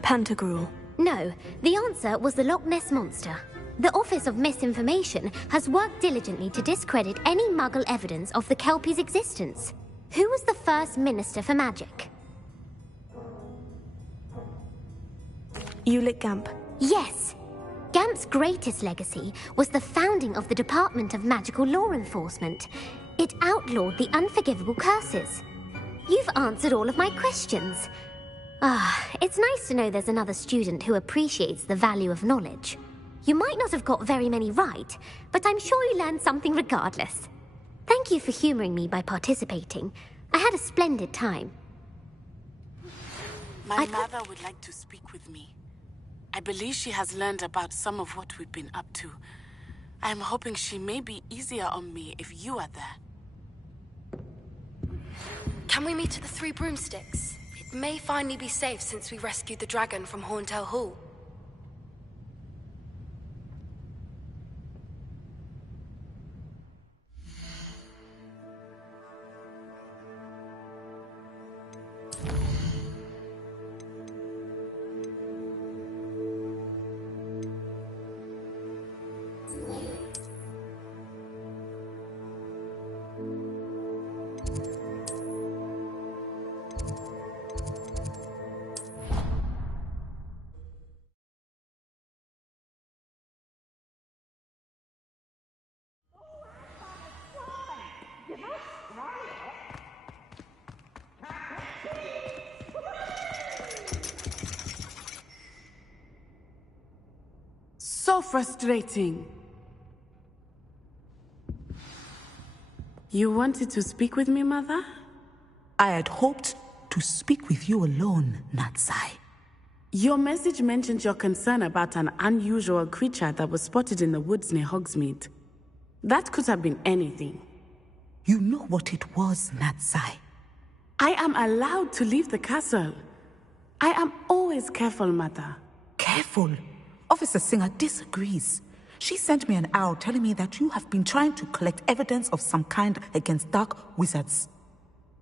Pantagruel. No, the answer was the Loch Ness Monster. The Office of Misinformation has worked diligently to discredit any Muggle evidence of the Kelpie's existence. Who was the first Minister for Magic? Ulick Gamp. Yes. Gamp's greatest legacy was the founding of the Department of Magical Law Enforcement. It outlawed the unforgivable curses. You've answered all of my questions. It's nice to know there's another student who appreciates the value of knowledge. You might not have got very many right, but I'm sure you learned something regardless. Thank you for humoring me by participating. I had a splendid time. My mother would like to speak with me. I believe she has learned about some of what we've been up to. I'm hoping she may be easier on me if you are there. Can we meet at the Three Broomsticks? It may finally be safe since we rescued the dragon from Horntail Hall. So frustrating. You wanted to speak with me, Mother? I had hoped to speak with you alone, Natsai. Your message mentioned your concern about an unusual creature that was spotted in the woods near Hogsmeade. That could have been anything. You know what it was, Natsai. I am allowed to leave the castle. I am always careful, Mother. Careful? Officer Singer disagrees. She sent me an owl telling me that you have been trying to collect evidence of some kind against dark wizards.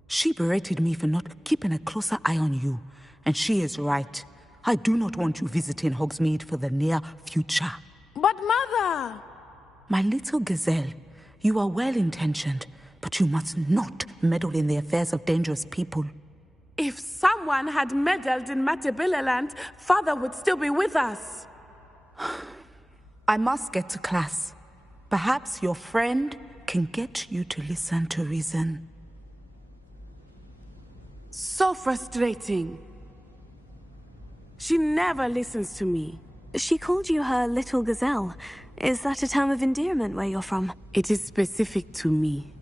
She berated me for not keeping a closer eye on you, and she is right. I do not want you visiting Hogsmeade for the near future. But Mother! My little gazelle, you are well-intentioned, but you must not meddle in the affairs of dangerous people. If someone had meddled in Matabeleland, Father would still be with us. I must get to class. Perhaps your friend can get you to listen to reason. So frustrating. She never listens to me. She called you her little gazelle. Is that a term of endearment where you're from? It is specific to me.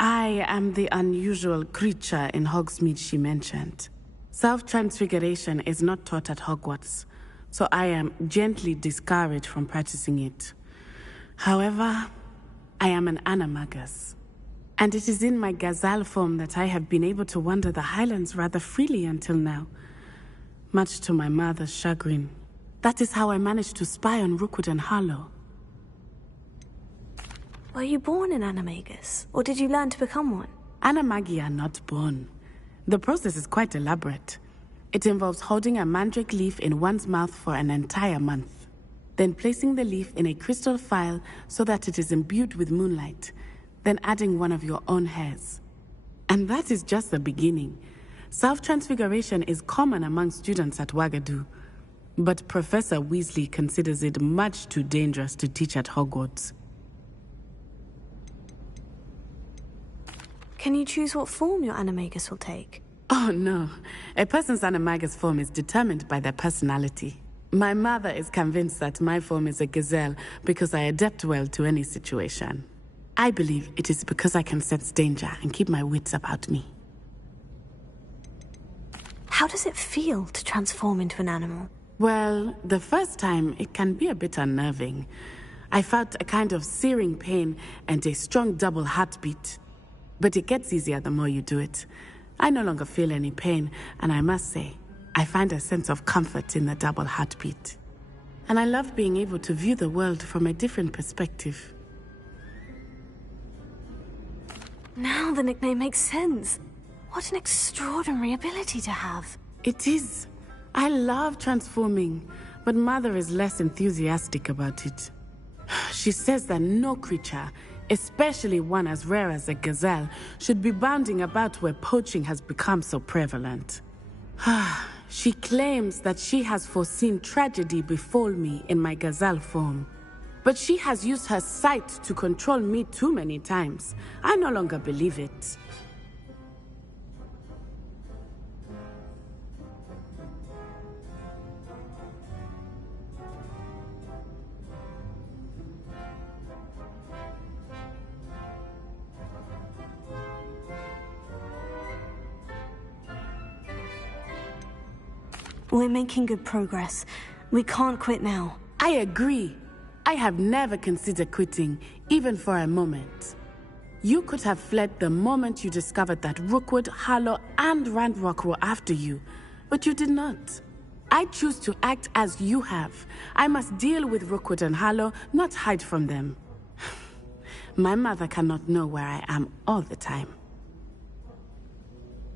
I am the unusual creature in Hogsmeade she mentioned. Self-transfiguration is not taught at Hogwarts, so I am gently discouraged from practicing it. However, I am an animagus, and it is in my gazelle form that I have been able to wander the Highlands rather freely until now, much to my mother's chagrin. That is how I managed to spy on Rookwood and Harlow. Were you born an animagus, or did you learn to become one? Animagi are not born. The process is quite elaborate. It involves holding a mandrake leaf in one's mouth for an entire month, then placing the leaf in a crystal phial so that it is imbued with moonlight, then adding one of your own hairs. And that is just the beginning. Self-transfiguration is common among students at Wagadu, but Professor Weasley considers it much too dangerous to teach at Hogwarts. Can you choose what form your animagus will take? Oh no, a person's animagus form is determined by their personality. My mother is convinced that my form is a gazelle because I adapt well to any situation. I believe it is because I can sense danger and keep my wits about me. How does it feel to transform into an animal? Well, the first time, it can be a bit unnerving. I felt a kind of searing pain and a strong double heartbeat. But it gets easier the more you do it. I no longer feel any pain, and I must say, I find a sense of comfort in the double heartbeat. And I love being able to view the world from a different perspective. Now the nickname makes sense. What an extraordinary ability to have. It is. I love transforming, but Mother is less enthusiastic about it. She says that no creature, especially one as rare as a gazelle, should be bounding about where poaching has become so prevalent. She claims that she has foreseen tragedy befall me in my gazelle form. But she has used her sight to control me too many times. I no longer believe it. We're making good progress. We can't quit now. I agree. I have never considered quitting, even for a moment. You could have fled the moment you discovered that Rookwood, Harlow, and Ranrock were after you, but you did not. I choose to act as you have. I must deal with Rookwood and Harlow, not hide from them. My mother cannot know where I am all the time.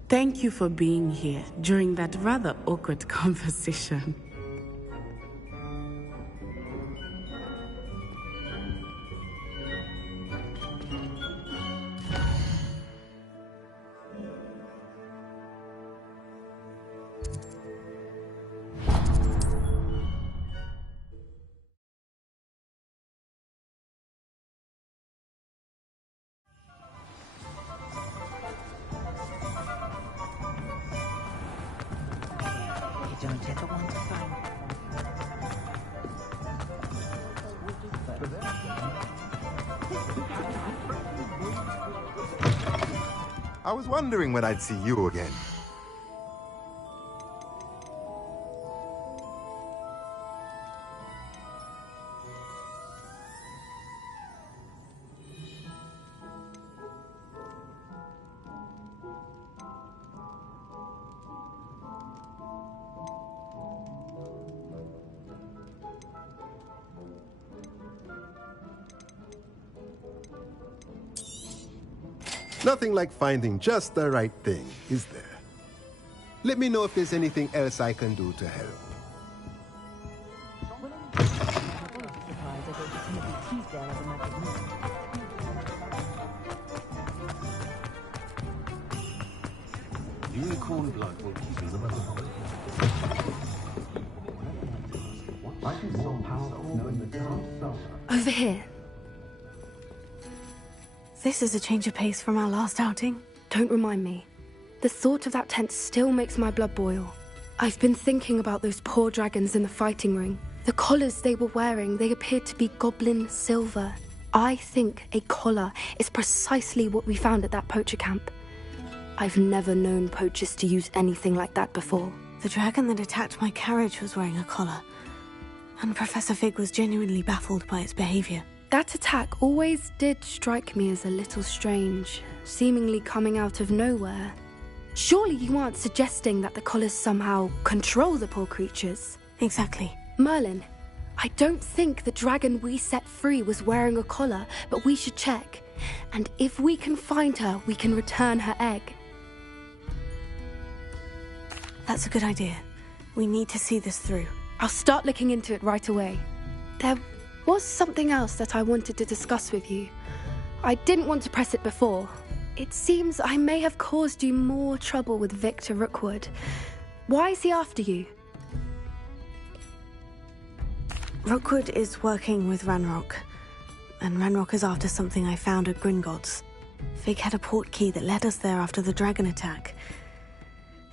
Thank you for being here during that rather awkward conversation. I was wondering when I'd see you again. Nothing like finding just the right thing, is there? Let me know if there's anything else I can do to help. Unicorn blood will keep you Over here. This is a change of pace from our last outing. Don't remind me. The thought of that tent still makes my blood boil. I've been thinking about those poor dragons in the fighting ring. The collars they were wearing, they appeared to be goblin silver. I think a collar is precisely what we found at that poacher camp. I've never known poachers to use anything like that before. The dragon that attacked my carriage was wearing a collar. And Professor Fig was genuinely baffled by its behavior. That attack always did strike me as a little strange, seemingly coming out of nowhere. Surely you aren't suggesting that the collars somehow control the poor creatures? Exactly. Merlin, I don't think the dragon we set free was wearing a collar, but we should check. And if we can find her, we can return her egg. That's a good idea. We need to see this through. I'll start looking into it right away. There was something else that I wanted to discuss with you. I didn't want to press it before. It seems I may have caused you more trouble with Victor Rookwood. Why is he after you? Rookwood is working with Ranrock, and Ranrock is after something I found at Gringotts. Fig had a port key that led us there after the dragon attack.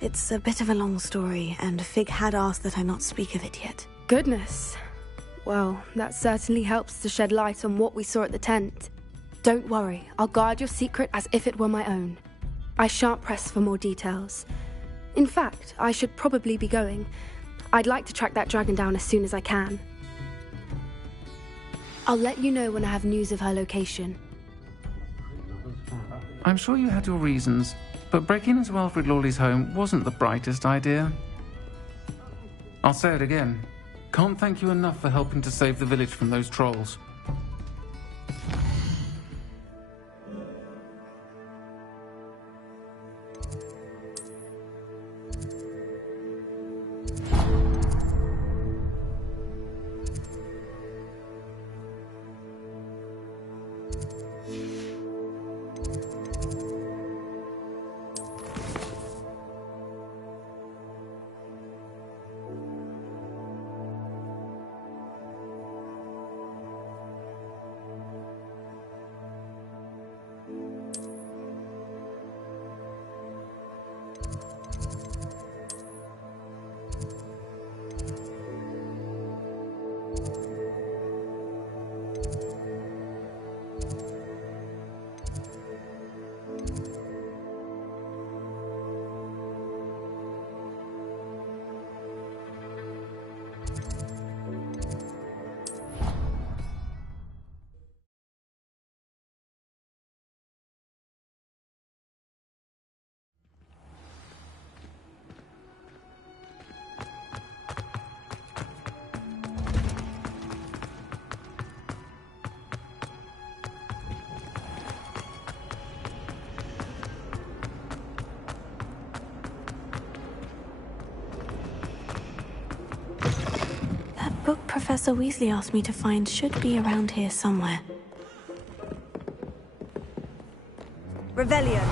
It's a bit of a long story, and Fig had asked that I not speak of it yet. Goodness. Well, that certainly helps to shed light on what we saw at the tent. Don't worry, I'll guard your secret as if it were my own. I shan't press for more details. In fact, I should probably be going. I'd like to track that dragon down as soon as I can. I'll let you know when I have news of her location. I'm sure you had your reasons, but breaking into Alfred Lawley's home wasn't the brightest idea. I'll say it again. Can't thank you enough for helping to save the village from those trolls. Book Professor Weasley asked me to find should be around here somewhere. Revelio.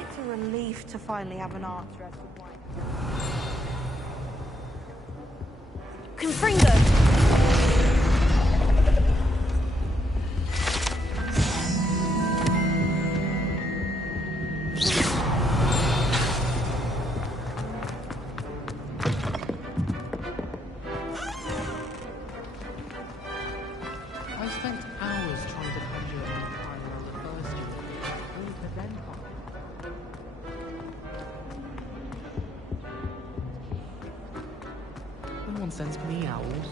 It's a relief to finally have an answer as to why. Confringo! Sends me owls.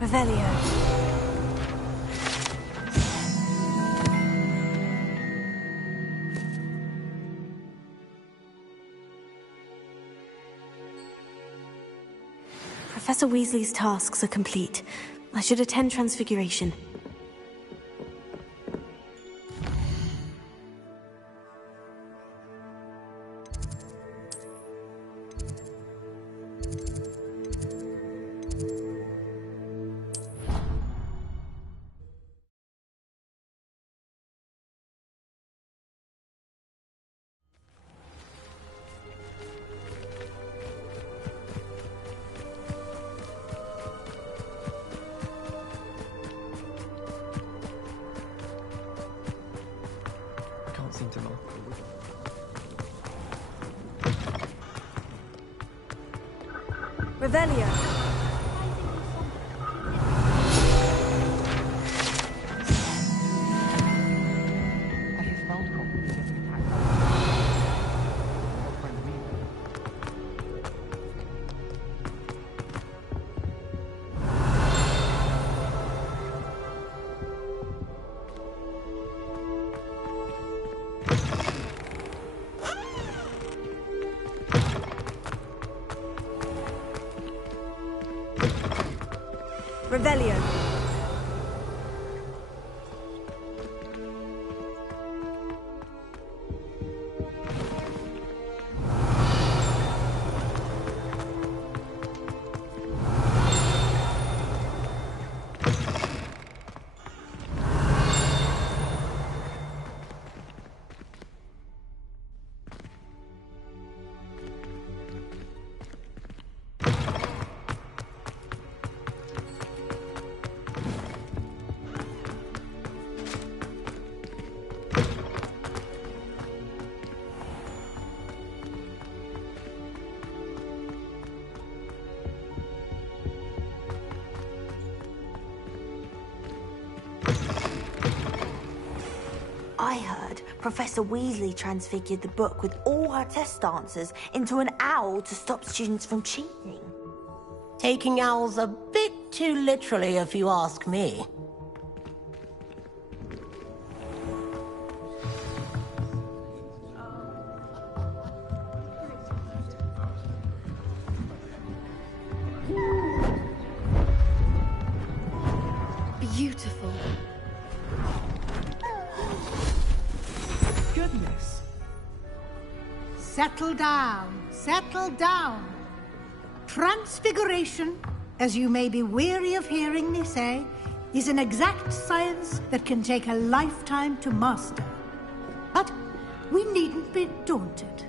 Revelio. Professor Weasley's tasks are complete. I should attend Transfiguration. Revelio. Revelio. I heard Professor Weasley transfigured the book with all her test answers into an owl to stop students from cheating. Taking owls a bit too literally, if you ask me. Beautiful. Goodness. Settle down. Settle down. Transfiguration, as you may be weary of hearing me say, is an exact science that can take a lifetime to master. But we needn't be daunted.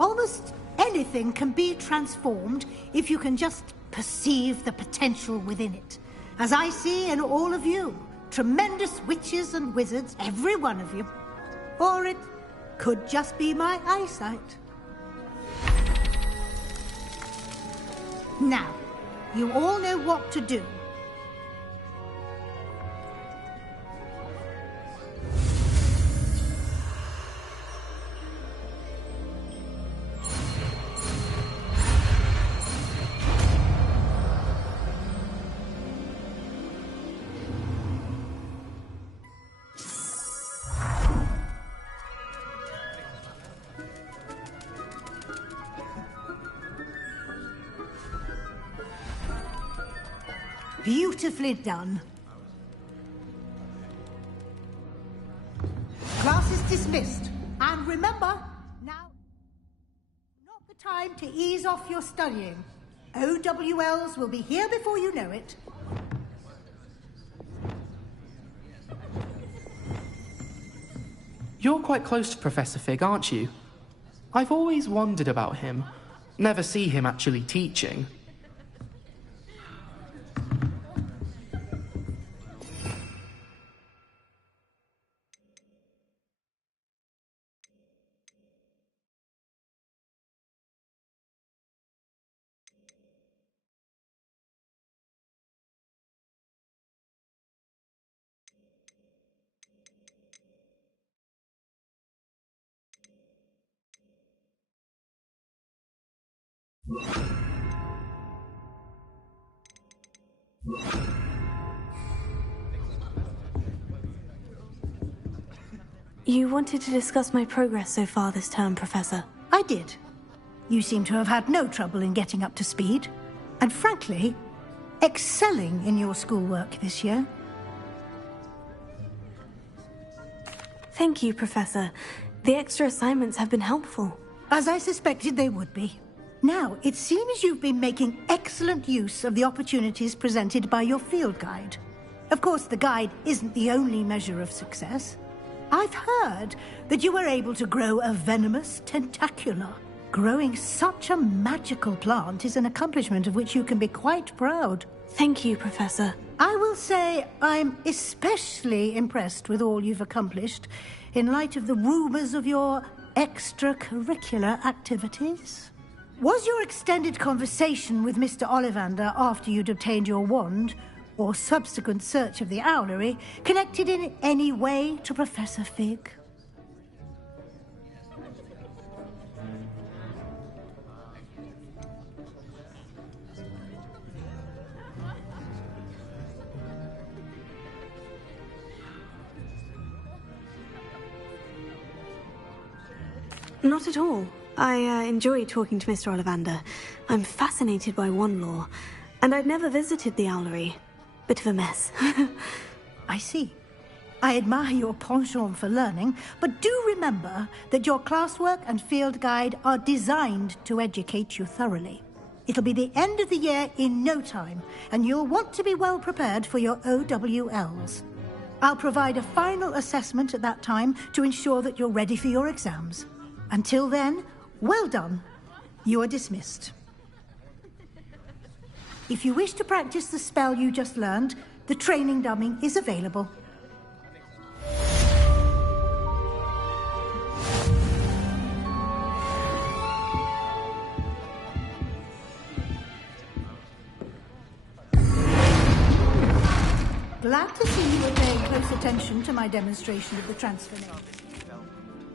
Almost anything can be transformed if you can just perceive the potential within it. As I see in all of you, tremendous witches and wizards, every one of you. Or it could just be my eyesight. Now, you all know what to do. Beautifully done. Class is dismissed. And remember, now, not the time to ease off your studying. OWLs will be here before you know it. You're quite close to Professor Fig, aren't you? I've always wondered about him. Never see him actually teaching. You wanted to discuss my progress so far this term, Professor. I did. You seem to have had no trouble in getting up to speed. And frankly, excelling in your schoolwork this year. Thank you, Professor. The extra assignments have been helpful. As I suspected they would be. Now, it seems you've been making excellent use of the opportunities presented by your field guide. Of course, the guide isn't the only measure of success. I've heard that you were able to grow a venomous tentacula. Growing such a magical plant is an accomplishment of which you can be quite proud. Thank you, Professor. I will say I'm especially impressed with all you've accomplished in light of the rumors of your extracurricular activities. Was your extended conversation with Mr. Ollivander after you'd obtained your wand, or subsequent search of the owlery, connected in any way to Professor Fig? Not at all. I enjoy talking to Mr. Ollivander. I'm fascinated by wand lore, and I'd never visited the owlery. Bit of a mess. I see. I admire your penchant for learning, but do remember that your classwork and field guide are designed to educate you thoroughly. It'll be the end of the year in no time, and you'll want to be well prepared for your OWLs. I'll provide a final assessment at that time to ensure that you're ready for your exams. Until then, well done. You are dismissed. If you wish to practice the spell you just learned, the training dummy is available. Glad to see you were paying close attention to my demonstration of the transformation.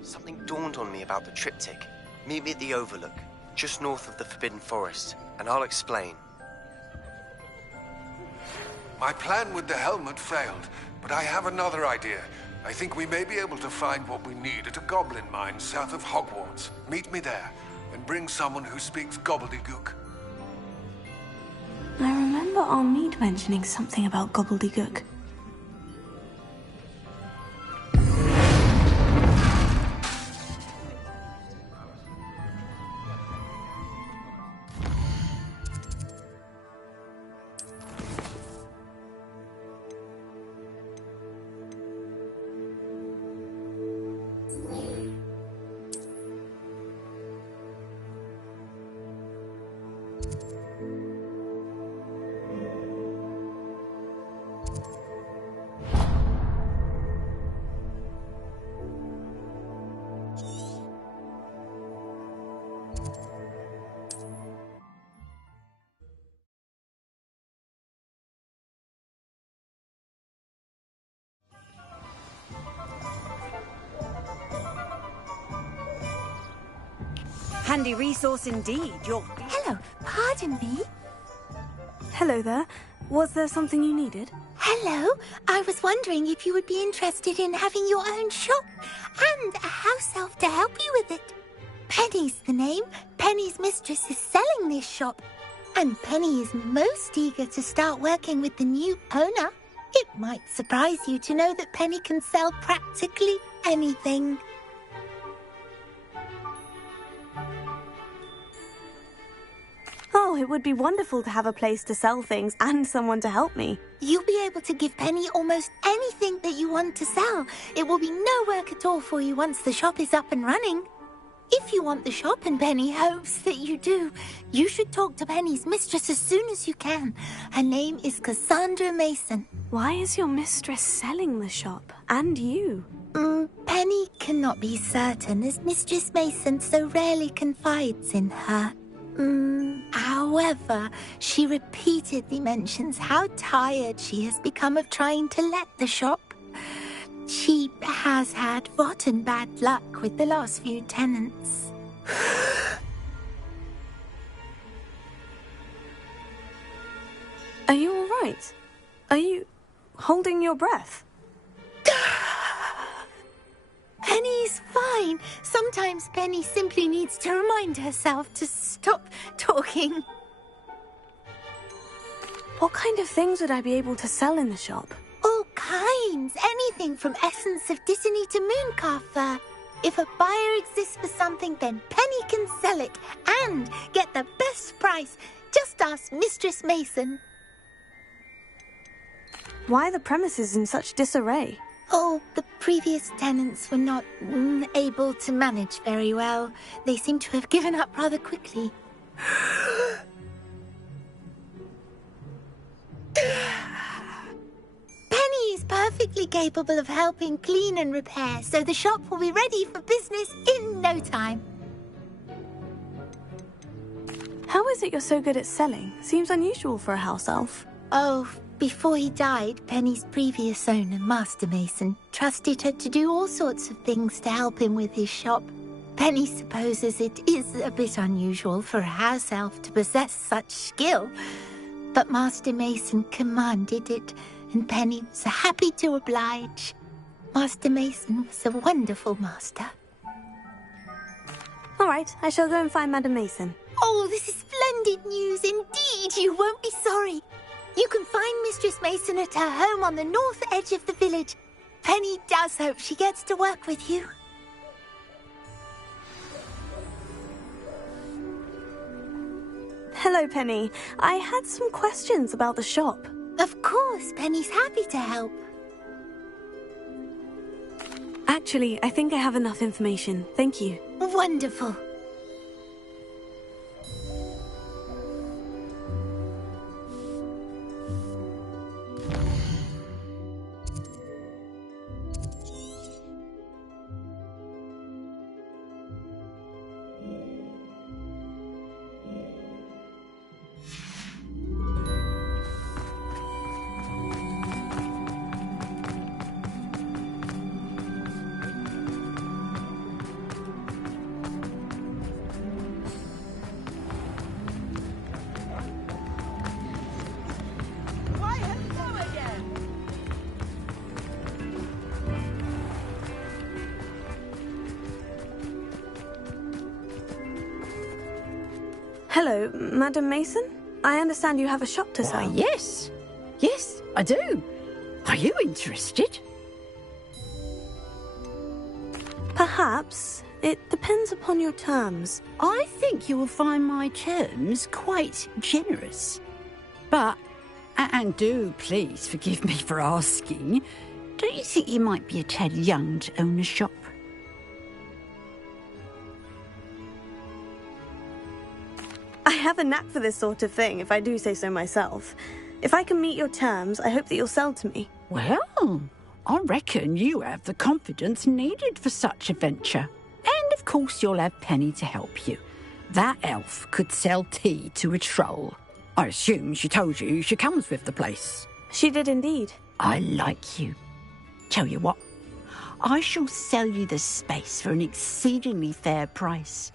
Something dawned on me about the triptych. Meet me at the Overlook, just north of the Forbidden Forest, and I'll explain. My plan with the helmet failed, but I have another idea. I think we may be able to find what we need at a goblin mine south of Hogwarts. Meet me there, and bring someone who speaks gobbledygook. I remember Armide mentioning something about gobbledygook. Handy resource indeed. Hello, pardon me? Hello there. Was there something you needed? Hello, I was wondering if you would be interested in having your own shop and a house elf to help you with it. Penny's the name. Penny's mistress is selling this shop, and Penny is most eager to start working with the new owner. It might surprise you to know that Penny can sell practically anything. Oh, it would be wonderful to have a place to sell things and someone to help me. You'll be able to give Penny almost anything that you want to sell. It will be no work at all for you once the shop is up and running. If you want the shop and Penny hopes that you do, you should talk to Penny's mistress as soon as you can. Her name is Cassandra Mason. Why is your mistress selling the shop? And you? Penny cannot be certain, as Mistress Mason so rarely confides in her. However, she repeatedly mentions how tired she has become of trying to let the shop. She has had rotten bad luck with the last few tenants. Are you all right? Are you holding your breath? Penny's fine. Sometimes Penny simply needs to remind herself to stop talking. What kind of things would I be able to sell in the shop? All kinds. Anything from essence of Dittany to Mooncar fur. If a buyer exists for something, then Penny can sell it and get the best price. Just ask Mistress Mason. Why are the premises in such disarray? Oh, the previous tenants were not able to manage very well. They seem to have given up rather quickly. Penny is perfectly capable of helping clean and repair, so the shop will be ready for business in no time. How is it you're so good at selling? Seems unusual for a house elf. Oh, before he died, Penny's previous owner, Master Mason, trusted her to do all sorts of things to help him with his shop. Penny supposes it is a bit unusual for a house elf to possess such skill, but Master Mason commanded it, and Penny was happy to oblige. Master Mason was a wonderful master. All right, I shall go and find Madam Mason. Oh, this is splendid news indeed. You won't be sorry. You can find Mistress Mason at her home on the north edge of the village. Penny does hope she gets to work with you. Hello, Penny. I had some questions about the shop. Of course, Penny's happy to help. Actually, I think I have enough information. Thank you. Wonderful. Hello, Madam Mason? I understand you have a shop to sell. Why, yes. Yes, I do. Are you interested? Perhaps. It depends upon your terms. I think you will find my terms quite generous. But, and do please forgive me for asking, don't you think you might be a tad young to own a shop? I have a knack for this sort of thing, if I do say so myself. If I can meet your terms, I hope that you'll sell to me. Well, I reckon you have the confidence needed for such a venture. And of course you'll have Penny to help you. That elf could sell tea to a troll. I assume she told you she comes with the place. She did indeed. I like you. Tell you what, I shall sell you the space for an exceedingly fair price.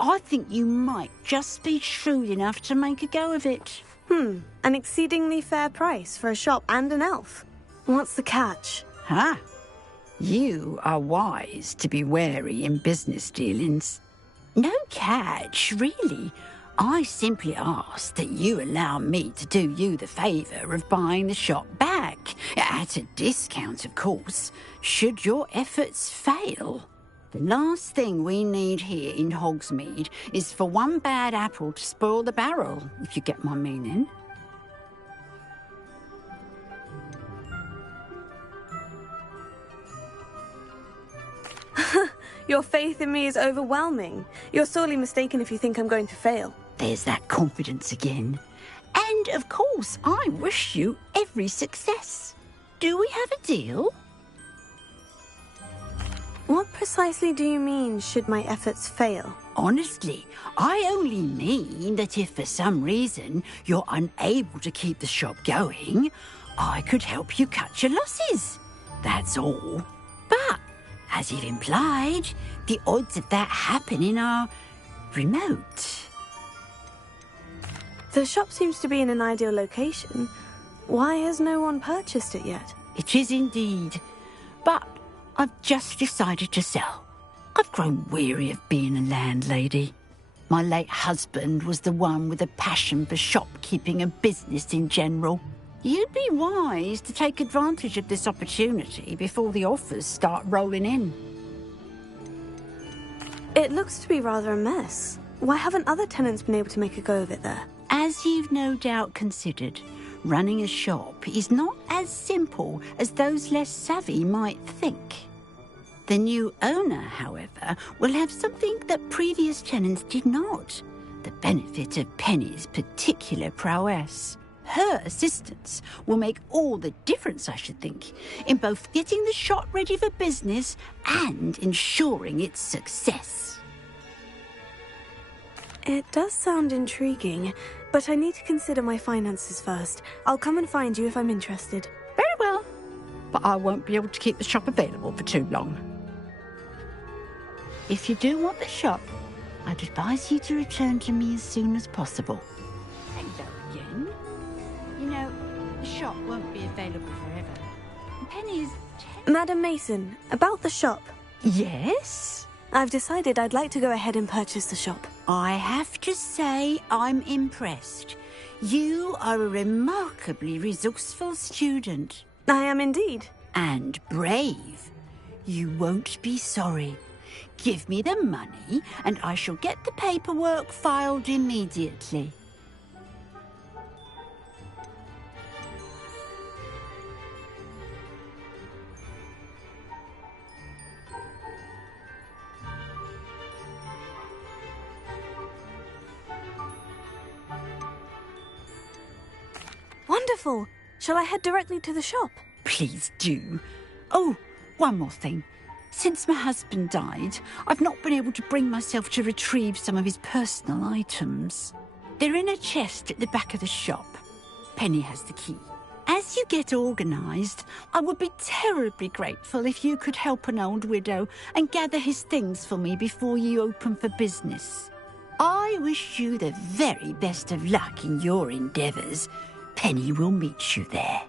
I think you might just be shrewd enough to make a go of it. An exceedingly fair price for a shop and an elf. What's the catch? Ah, you are wise to be wary in business dealings. No catch, really. I simply ask that you allow me to do you the favour of buying the shop back, at a discount, of course, should your efforts fail. The last thing we need here in Hogsmeade is for one bad apple to spoil the barrel, if you get my meaning. Your faith in me is overwhelming. You're sorely mistaken if you think I'm going to fail. There's that confidence again. And, of course, I wish you every success. Do we have a deal? What precisely do you mean, should my efforts fail? Honestly, I only mean that if for some reason you're unable to keep the shop going, I could help you cut your losses. That's all. But, as you've implied, the odds of that happening are remote. The shop seems to be in an ideal location. Why has no one purchased it yet? It is indeed. But I've just decided to sell. I've grown weary of being a landlady. My late husband was the one with a passion for shopkeeping and business in general. You'd be wise to take advantage of this opportunity before the offers start rolling in. It looks to be rather a mess. Why haven't other tenants been able to make a go of it there? As you've no doubt considered, running a shop is not as simple as those less savvy might think. The new owner, however, will have something that previous tenants did not. The benefit of Penny's particular prowess. Her assistance will make all the difference, I should think, in both getting the shop ready for business and ensuring its success. It does sound intriguing, but I need to consider my finances first. I'll come and find you if I'm interested. Very well, but I won't be able to keep the shop available for too long. If you do want the shop, I'd advise you to return to me as soon as possible. Hello again. You know, the shop won't be available forever. Penny is... Madam Mason, about the shop. Yes? I've decided I'd like to go ahead and purchase the shop. I have to say I'm impressed. You are a remarkably resourceful student. I am indeed. And brave. You won't be sorry. Give me the money, and I shall get the paperwork filed immediately. Wonderful! Shall I head directly to the shop? Please do. Oh, one more thing. Since my husband died, I've not been able to bring myself to retrieve some of his personal items. They're in a chest at the back of the shop. Penny has the key. As you get organised, I would be terribly grateful if you could help an old widow and gather his things for me before you open for business. I wish you the very best of luck in your endeavours. Penny will meet you there.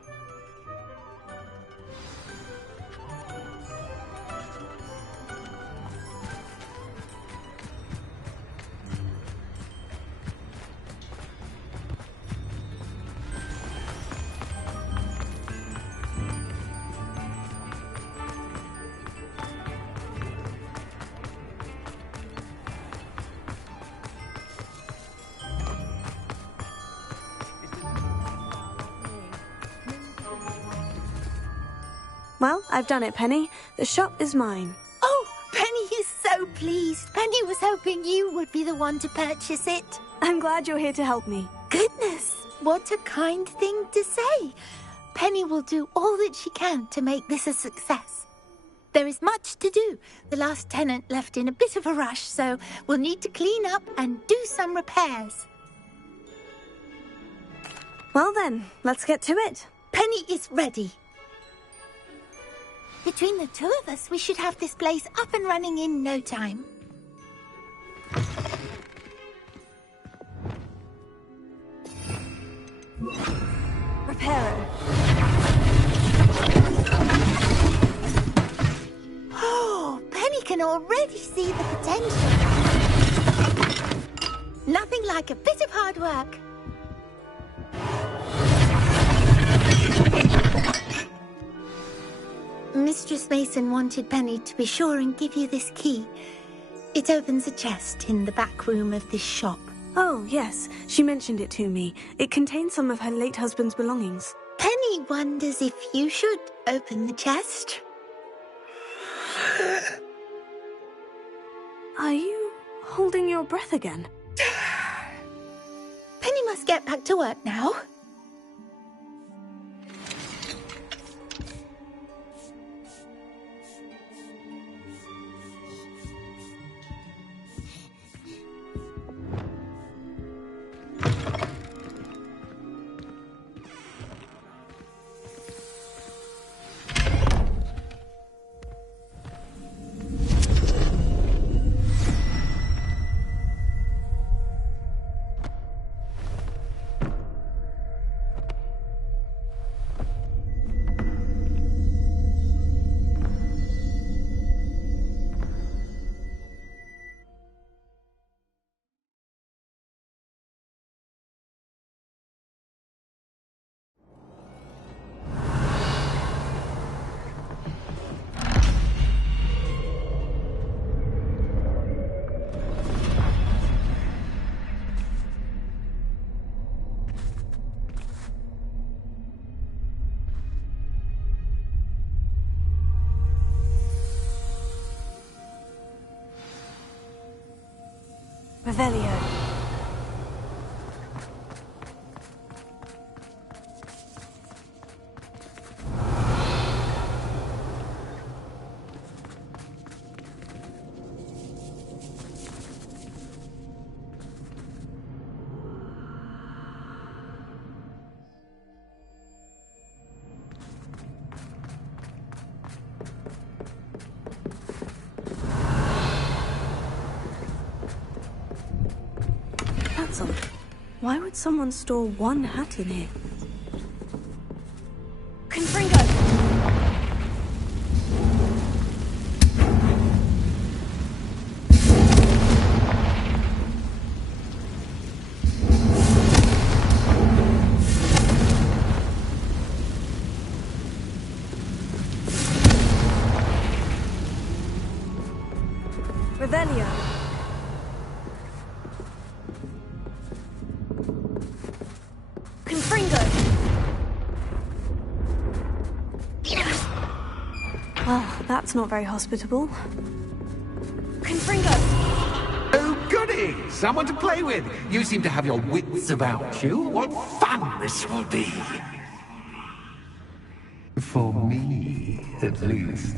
Well, I've done it, Penny. The shop is mine. Oh, Penny is so pleased. Penny was hoping you would be the one to purchase it. I'm glad you're here to help me. Goodness, what a kind thing to say. Penny will do all that she can to make this a success. There is much to do. The last tenant left in a bit of a rush, so we'll need to clean up and do some repairs. Well then, let's get to it. Penny is ready. Between the two of us, we should have this place up and running in no time. Reparo. Oh, Penny can already see the potential. Nothing like a bit of hard work. Mistress Mason wanted Penny to be sure and give you this key. It opens a chest in the back room of this shop. Oh, yes. She mentioned it to me. It contains some of her late husband's belongings. Penny wonders if you should open the chest. Are you holding your breath again? Penny must get back to work now. Revelio. That's odd. Why would someone store one hat in here? Confringo! That's not very hospitable. Confringo! Oh, goody! Someone to play with! You seem to have your wits about you. What fun this will be! For me, at least.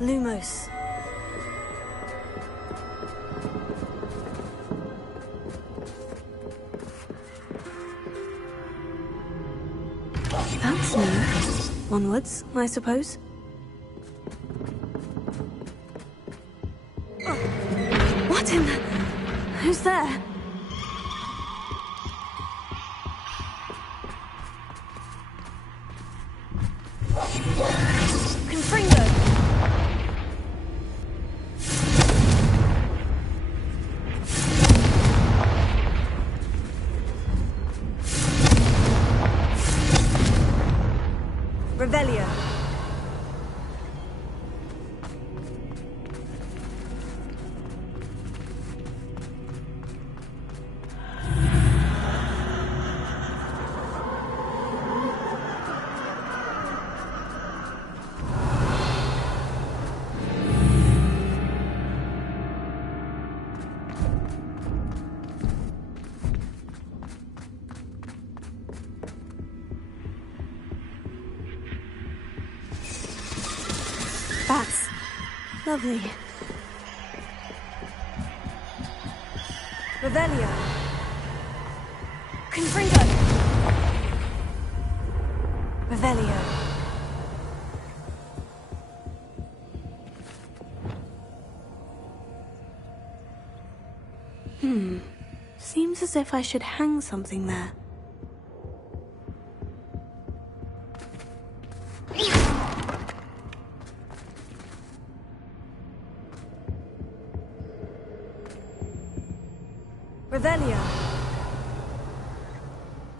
Lumos. That's new. Onwards, I suppose. Oh. What in the... Who's there? Confringo! Revelio. That's lovely. Revelio. Confringo. Revelio. Seems as if I should hang something there. Revelio.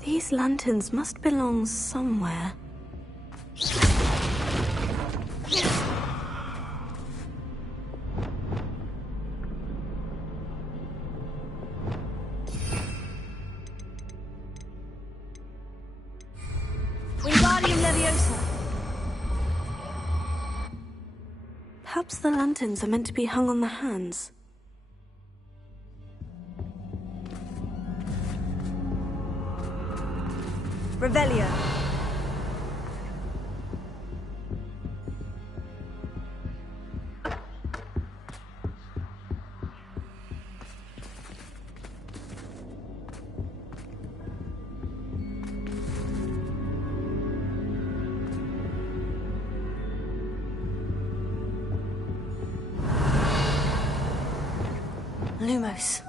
These lanterns must belong somewhere. Wingardium Leviosa. Perhaps the lanterns are meant to be hung on the hands. Revelio. Lumos.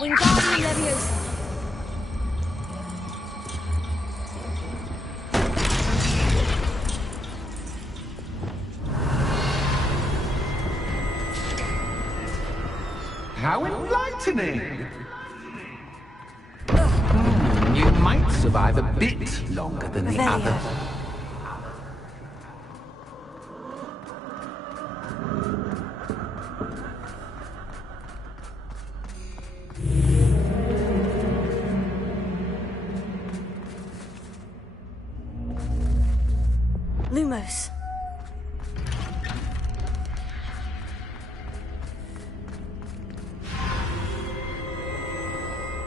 Wingardium Leviosa. How enlightening! You might survive a bit longer than the others. Lumos.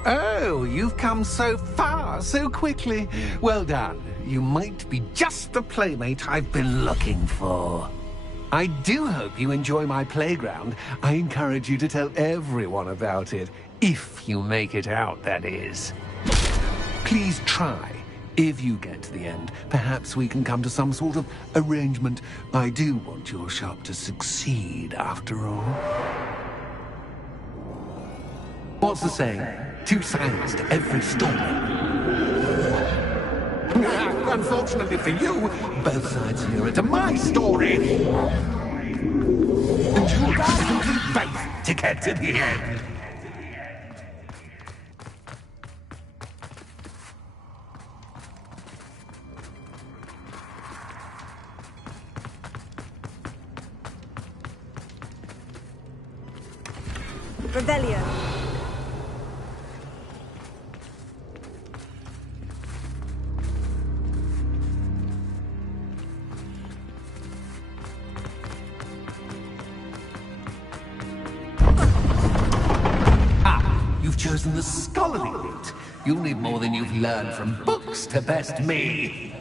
Oh, you've come so far, so quickly. Well done. You might be just the playmate I've been looking for. I do hope you enjoy my playground. I encourage you to tell everyone about it. If you make it out, that is. Please try. If you get to the end, perhaps we can come to some sort of arrangement. I do want your shop to succeed, after all. What's the saying? 2 sides to every story. Unfortunately for you, both sides here into my story. And you'll simply both to get to the end. Revelio. You've chosen the scholarly route. You'll need more than you've learned from books to best me.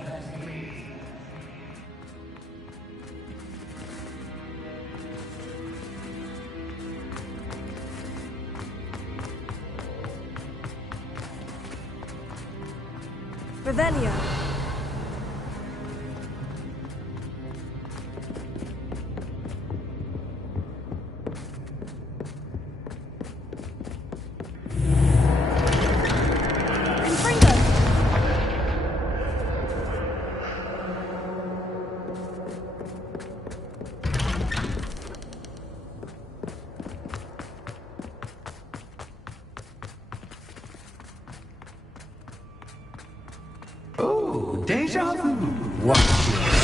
Revelio. Oh, deja vu. Watch this.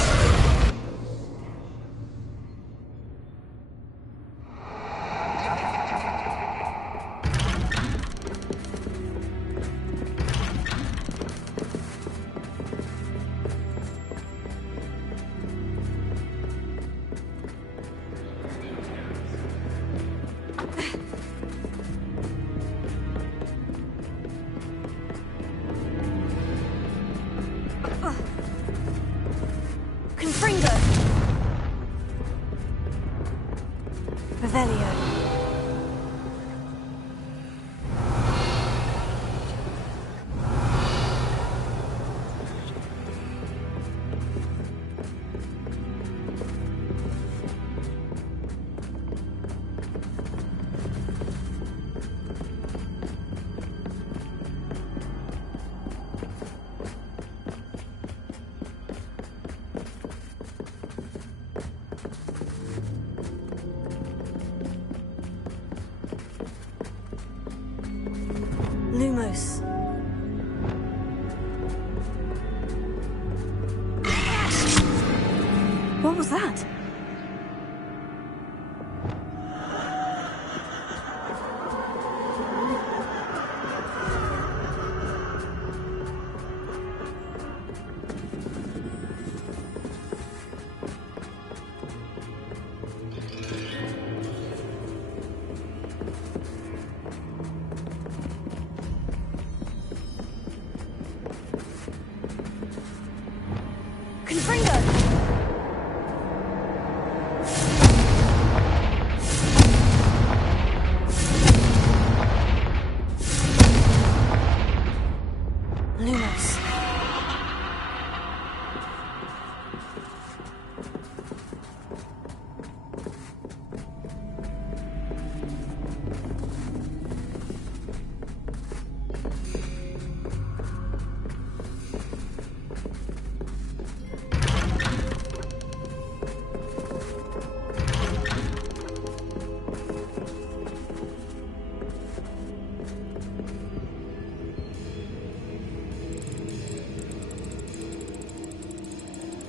Confringo. Revelio. Lumos. What was that? Confringo! Lumos.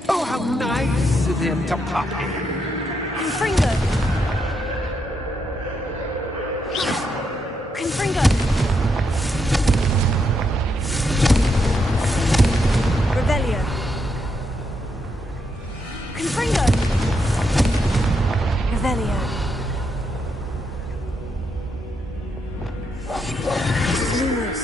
Oh, how nice of him to pop in. Confringo! Confringo! Revelio. Confringo! Revelio. Lumos.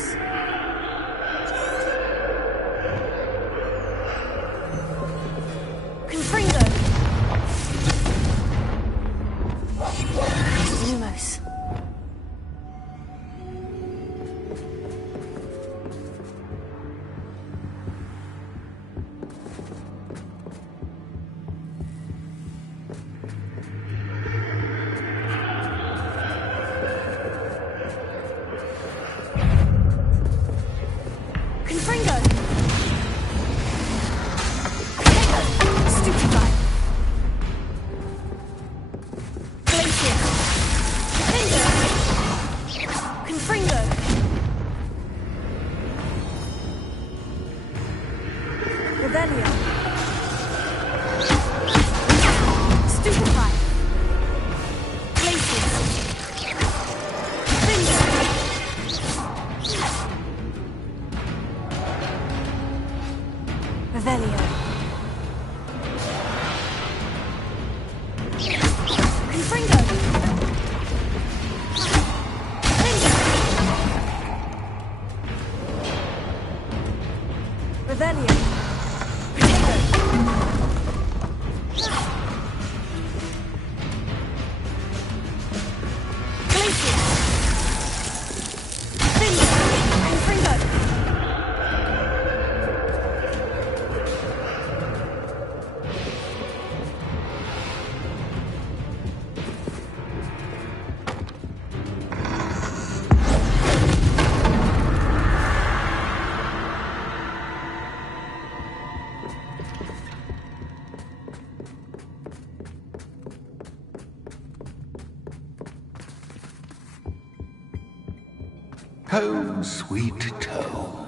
Home sweet home.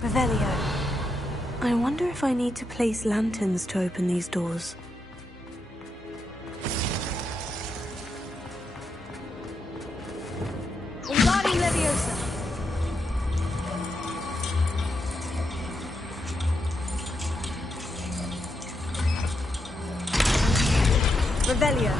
Revelio. I wonder if I need to place lanterns to open these doors. Wingardium Leviosa. Revelio.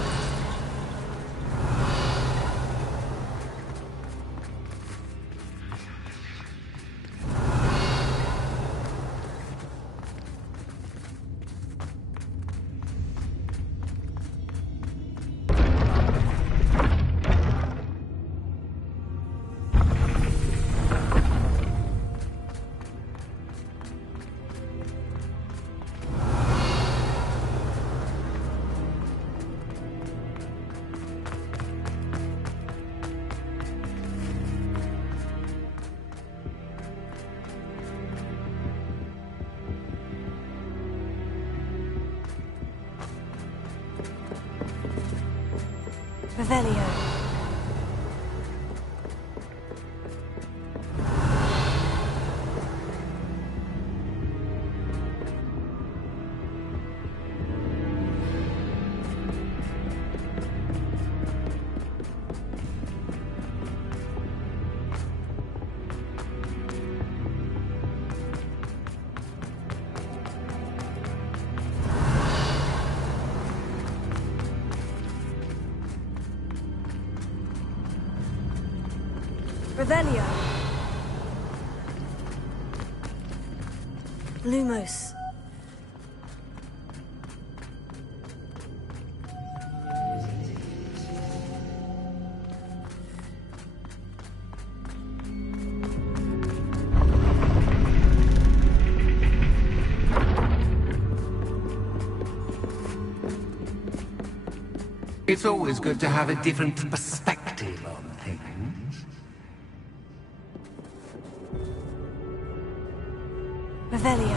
Revelio. Revelio. Lumos. It's always good to have a different perspective on things. Revelio.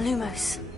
Lumos.